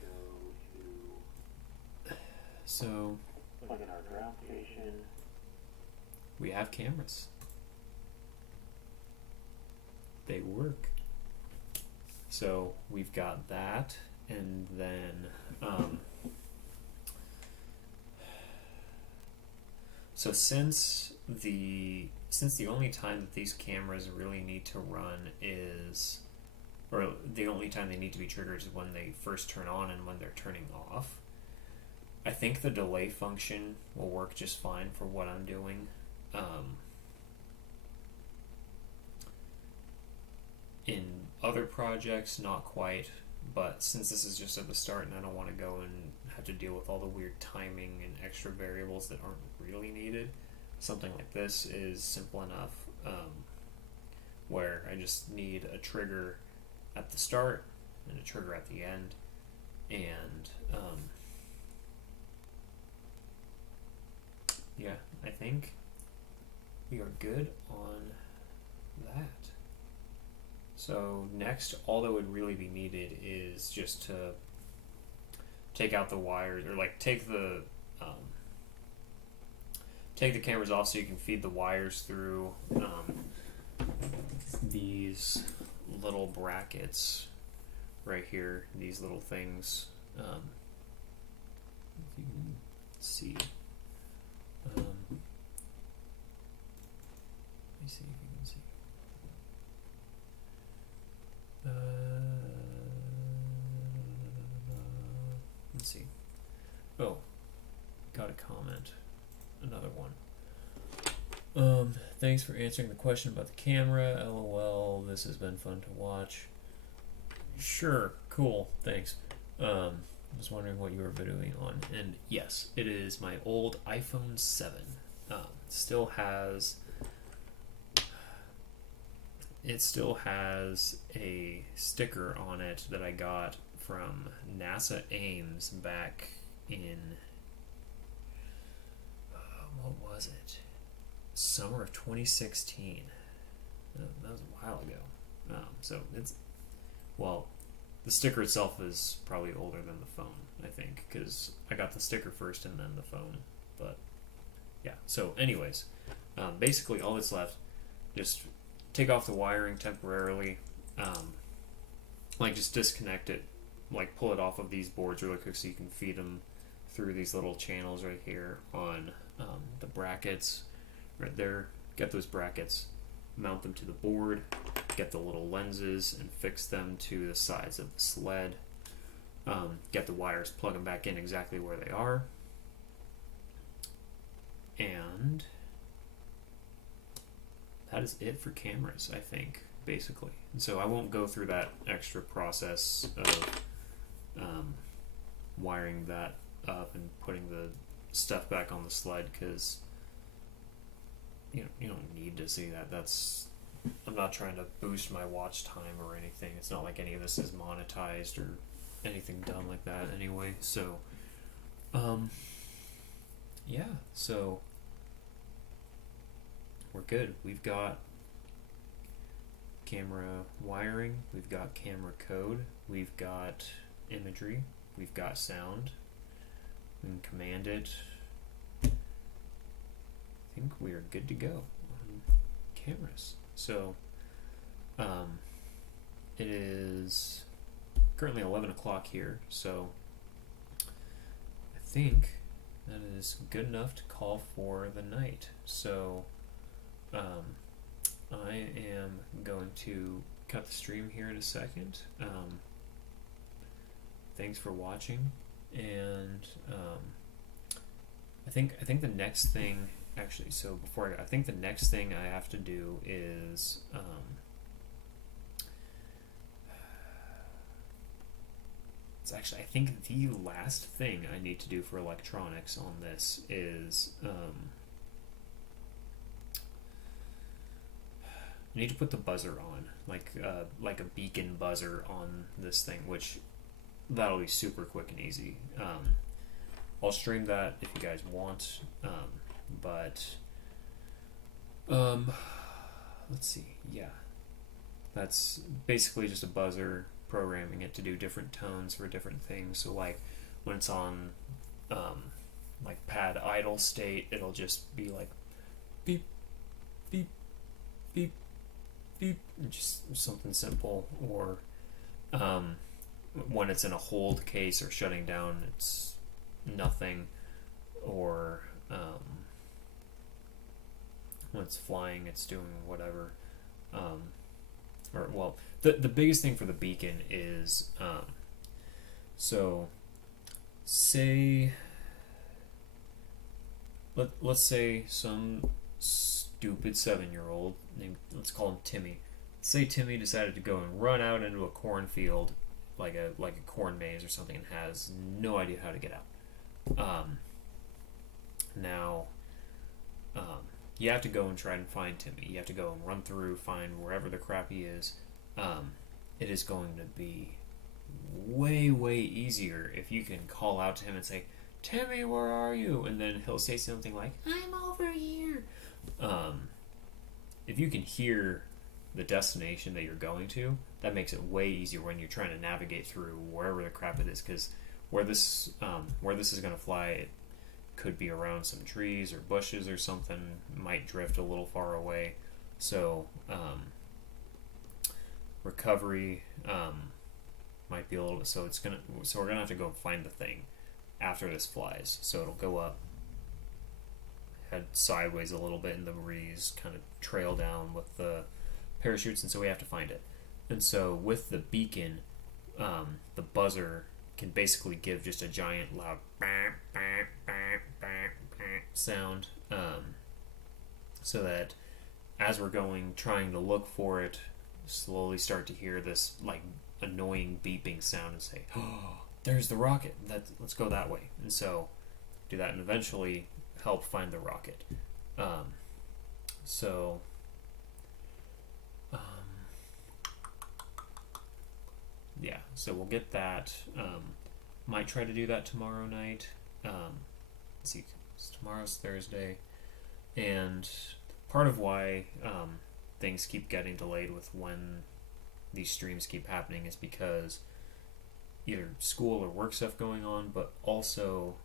go to So plug in our ground station. we have cameras. They work. So we've got that, and then so since the only time that these cameras really need to run is, or the only time they need to be triggered is when they first turn on and when they're turning off, I think the delay function will work just fine for what I'm doing. In other projects, not quite, but since this is just at the start and I don't want to go and have to deal with all the weird timing and extra variables that aren't really needed, something like this is simple enough, where I just need a trigger at the start and a trigger at the end, and yeah, I think we are good on that. So next, all that would really be needed is just to take out the wires, or like take the cameras off so you can feed the wires through these little brackets right here, these little things. If you can see. Let me see if you can see. Let's see. Oh, got a comment. Another one. Thanks for answering the question about the camera. LOL. This has been fun to watch. Sure. Cool. Thanks. I was wondering what you were videoing on, and yes, it is my old iPhone 7. Still has a sticker on it that I got from NASA Ames back in what was it? Summer of 2016. That was a while ago. So it's, well, the sticker itself is probably older than the phone, I think, because I got the sticker first and then the phone. But yeah, so anyways, basically all that's left, just take off the wiring temporarily, like just disconnect it, like pull it off of these boards really quick so you can feed them through these little channels right here on the brackets right there. Get those brackets, mount them to the board, get the little lenses and fix them to the sides of the sled. Get the wires, plug them back in exactly where they are. And that is it for cameras, I think, basically. And so I won't go through that extra process of wiring that up and putting the stuff back on the sled, because you don't need to see that. I'm not trying to boost my watch time or anything. It's not like any of this is monetized or anything done like that anyway. So yeah, so we're good. We've got camera wiring, we've got camera code, we've got imagery, we've got sound. We can command it. I think we are good to go on cameras. So it is currently 11 o'clock here, so I think that is good enough to call for the night. So I am going to cut the stream here in a second. Thanks for watching, and I think the next thing, actually, so before I think the next thing I have to do is it's actually, I think the last thing I need to do for electronics on this is I need to put the buzzer on, like a beacon buzzer on this thing, which that'll be super quick and easy. I'll stream that if you guys want, but let's see, yeah, that's basically just a buzzer, programming it to do different tones for different things. So like when it's on like pad idle state, it'll just be like beep beep beep beep, just something simple. Or when it's in a hold case or shutting down, it's nothing. Or when it's flying, it's doing whatever. Or well, the biggest thing for the beacon is so say let's say some stupid 7-year-old named, let's call him Timmy. Say Timmy decided to go and run out into a cornfield, like a corn maze or something, and has no idea how to get out. Now you have to go and try and find Timmy. You have to go and run through, find wherever the crap he is. It is going to be way easier if you can call out to him and say, Timmy, where are you? And then he'll say something like, I'm over here. If you can hear the destination that you're going to, that makes it way easier when you're trying to navigate through wherever the crap it is, because where this is going to fly, it could be around some trees or bushes or something, might drift a little far away. So recovery might be a little bit, so we're gonna have to go find the thing after this flies. So it'll go up, head sideways a little bit in the breeze, kind of trail down with the parachutes, and so we have to find it. And so with the beacon, the buzzer can basically give just a giant loud sound, so that as we're going, trying to look for it, slowly start to hear this like annoying beeping sound and say, oh, there's the rocket, let's go that way. And so do that and eventually help find the rocket. Yeah, so we'll get that. Might try to do that tomorrow night. Let's see, tomorrow's Thursday, and part of why things keep getting delayed with when these streams keep happening is because either school or work stuff going on, but also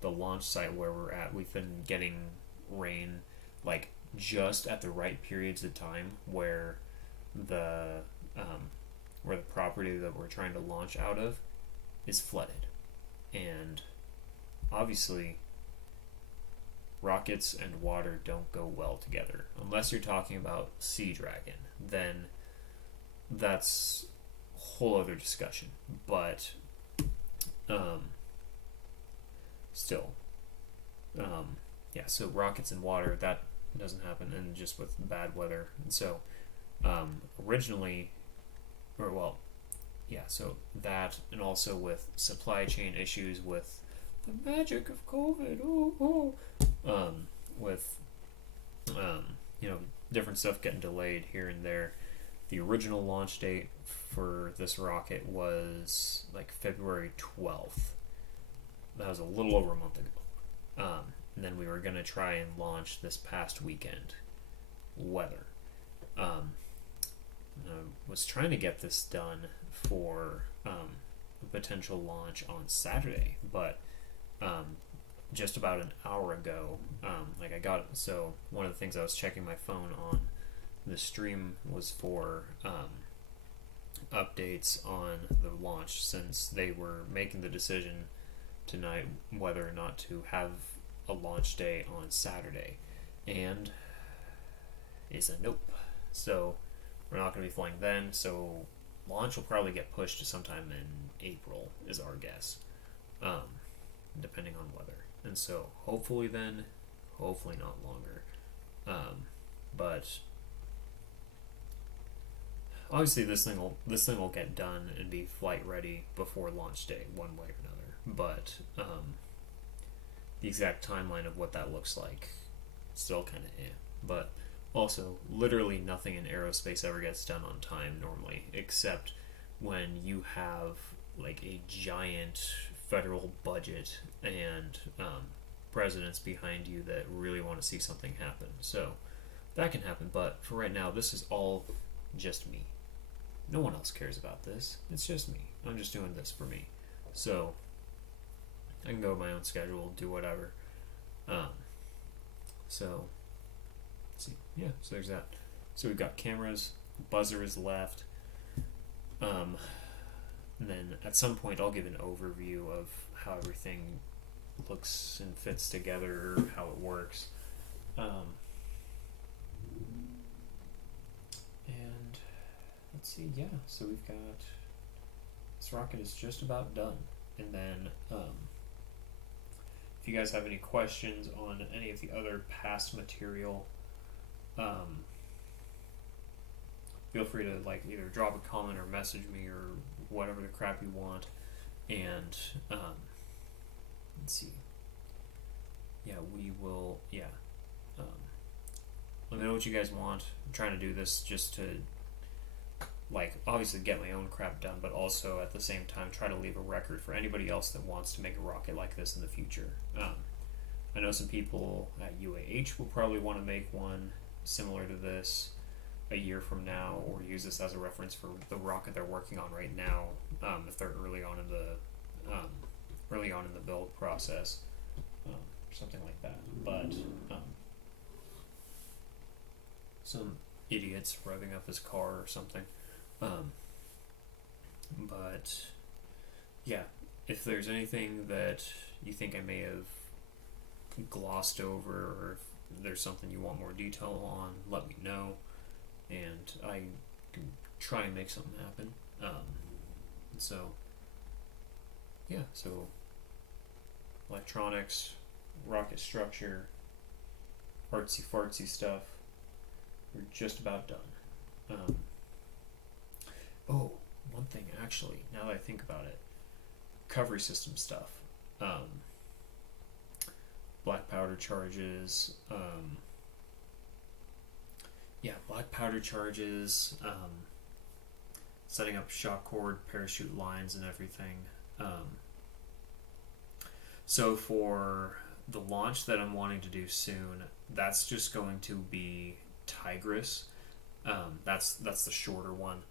the launch site where we're at, we've been getting rain like just at the right periods of time where the property that we're trying to launch out of is flooded. And obviously rockets and water don't go well together. Unless you're talking about Sea Dragon, then that's a whole other discussion. But still, yeah. So rockets and water, that doesn't happen, and just with bad weather. And so originally, or well, yeah. So that, and also with supply chain issues with the magic of COVID. With different stuff getting delayed here and there. The original launch date for this rocket was like February 12th. That was a little over a month ago. And then we were going to try and launch this past weekend. Weather. I was trying to get this done for a potential launch on Saturday, but just about an hour ago, so one of the things I was checking my phone on the stream was for updates on the launch, since they were making the decision tonight whether or not to have a launch day on Saturday, and it's a nope. So we're not going to be flying then, so launch will probably get pushed to sometime in April is our guess, depending on weather. And so hopefully then, hopefully not longer, but obviously this thing will get done and be flight ready before launch day, one way or another. But the exact timeline of what that looks like, still kind of But also, literally nothing in aerospace ever gets done on time normally, except when you have like a giant federal budget and presidents behind you that really want to see something happen. So that can happen, but for right now, this is all just me. No one else cares about this. It's just me. I'm just doing this for me. So I can go my own schedule, do whatever. So let's see. Yeah, so there's that. So we've got cameras, buzzer is left. And then at some point I'll give an overview of how everything looks and fits together, how it works. And let's see, yeah, so we've got, this rocket is just about done. And then if you guys have any questions on any of the other past material, feel free to like either drop a comment or message me or whatever the crap you want. And let's see, yeah, we will, yeah, let me know what you guys want. I'm trying to do this just to like obviously get my own crap done, but also at the same time try to leave a record for anybody else that wants to make a rocket like this in the future. I know some people at UAH will probably want to make one similar to this a year from now, or use this as a reference for the rocket they're working on right now, if they're early on in the build process, or something like that. But some idiots revving up his car or something. But yeah, if there's anything that you think I may have glossed over, or if there's something you want more detail on, let me know, and I can try and make something happen. So yeah, so electronics, rocket structure, artsy fartsy stuff, we're just about done. Oh, one thing actually, now that I think about it, recovery system stuff, black powder charges, black powder charges, setting up shock cord, parachute lines and everything. So for the launch that I'm wanting to do soon, that's just going to be Tigris. That's the shorter one.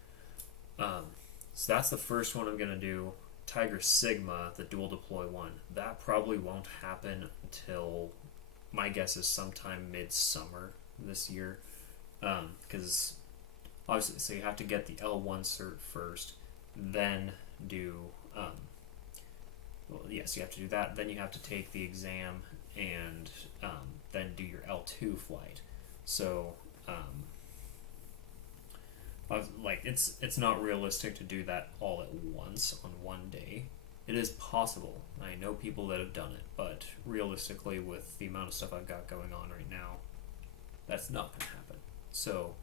So that's the first one I'm going to do. Tigris Sigma, the dual deploy one, that probably won't happen until, my guess is sometime mid-summer this year. Because obviously, so you have to get the L1 cert first, then do, so you have to do that, then you have to take the exam and then do your L2 flight. So like it's not realistic to do that all at once on one day. It is possible. I know people that have done it, but realistically, with the amount of stuff I've got going on right now, that's not going to happen. So,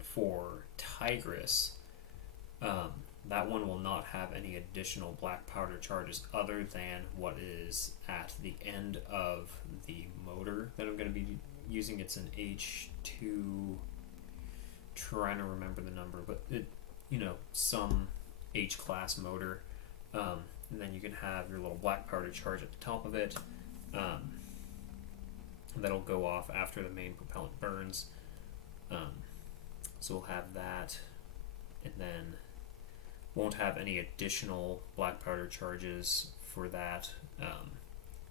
for Tigris, that one will not have any additional black powder charges other than what is at the end of the motor that I'm going to be using. It's an H2, trying to remember the number, but it, some H-class motor, and then you can have your little black powder charge at the top of it. That'll go off after the main propellant burns. So we'll have that, and then won't have any additional black powder charges for that.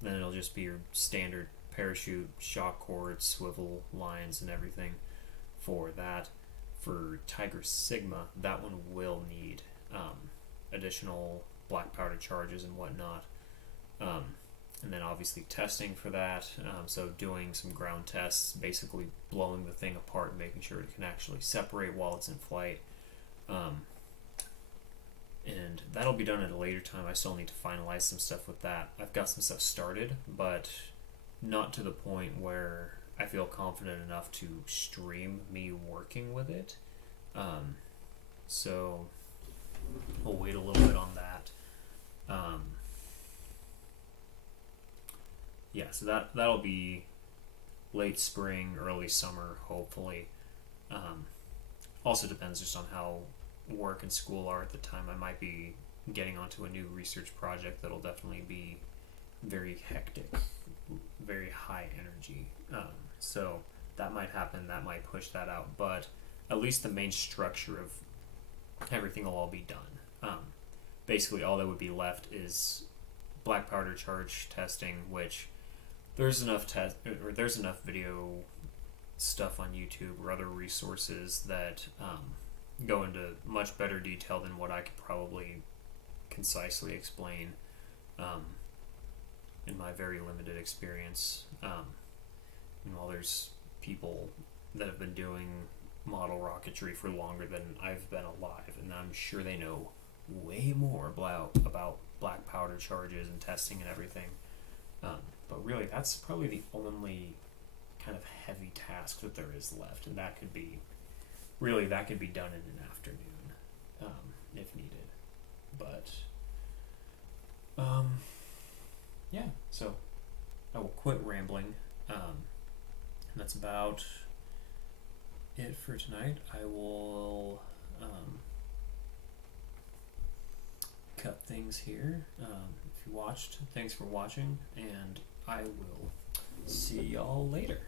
Then it'll just be your standard parachute, shock cord, swivel lines, and everything for that. For Tigris Sigma, that one will need additional black powder charges and whatnot. And then obviously testing for that, so doing some ground tests, basically blowing the thing apart and making sure it can actually separate while it's in flight. And that'll be done at a later time. I still need to finalize some stuff with that. I've got some stuff started, but not to the point where I feel confident enough to stream me working with it. So we'll wait a little bit on that. Yeah, so that'll be late spring, early summer, hopefully. Also depends just on how work and school are at the time. I might be getting onto a new research project that'll definitely be very hectic, very high energy. So that might happen, that might push that out, but at least the main structure of everything will all be done. Basically all that would be left is black powder charge testing, which there's enough video stuff on YouTube or other resources that go into much better detail than what I could probably concisely explain in my very limited experience. While there's people that have been doing model rocketry for longer than I've been alive, and I'm sure they know way more about black powder charges and testing and everything. But really, that's probably the only kind of heavy task that there is left, and that could be done in an afternoon, if needed. But yeah, so I will quit rambling. And that's about it for tonight. I will cut things here. If you watched, thanks for watching, and I will see y'all later.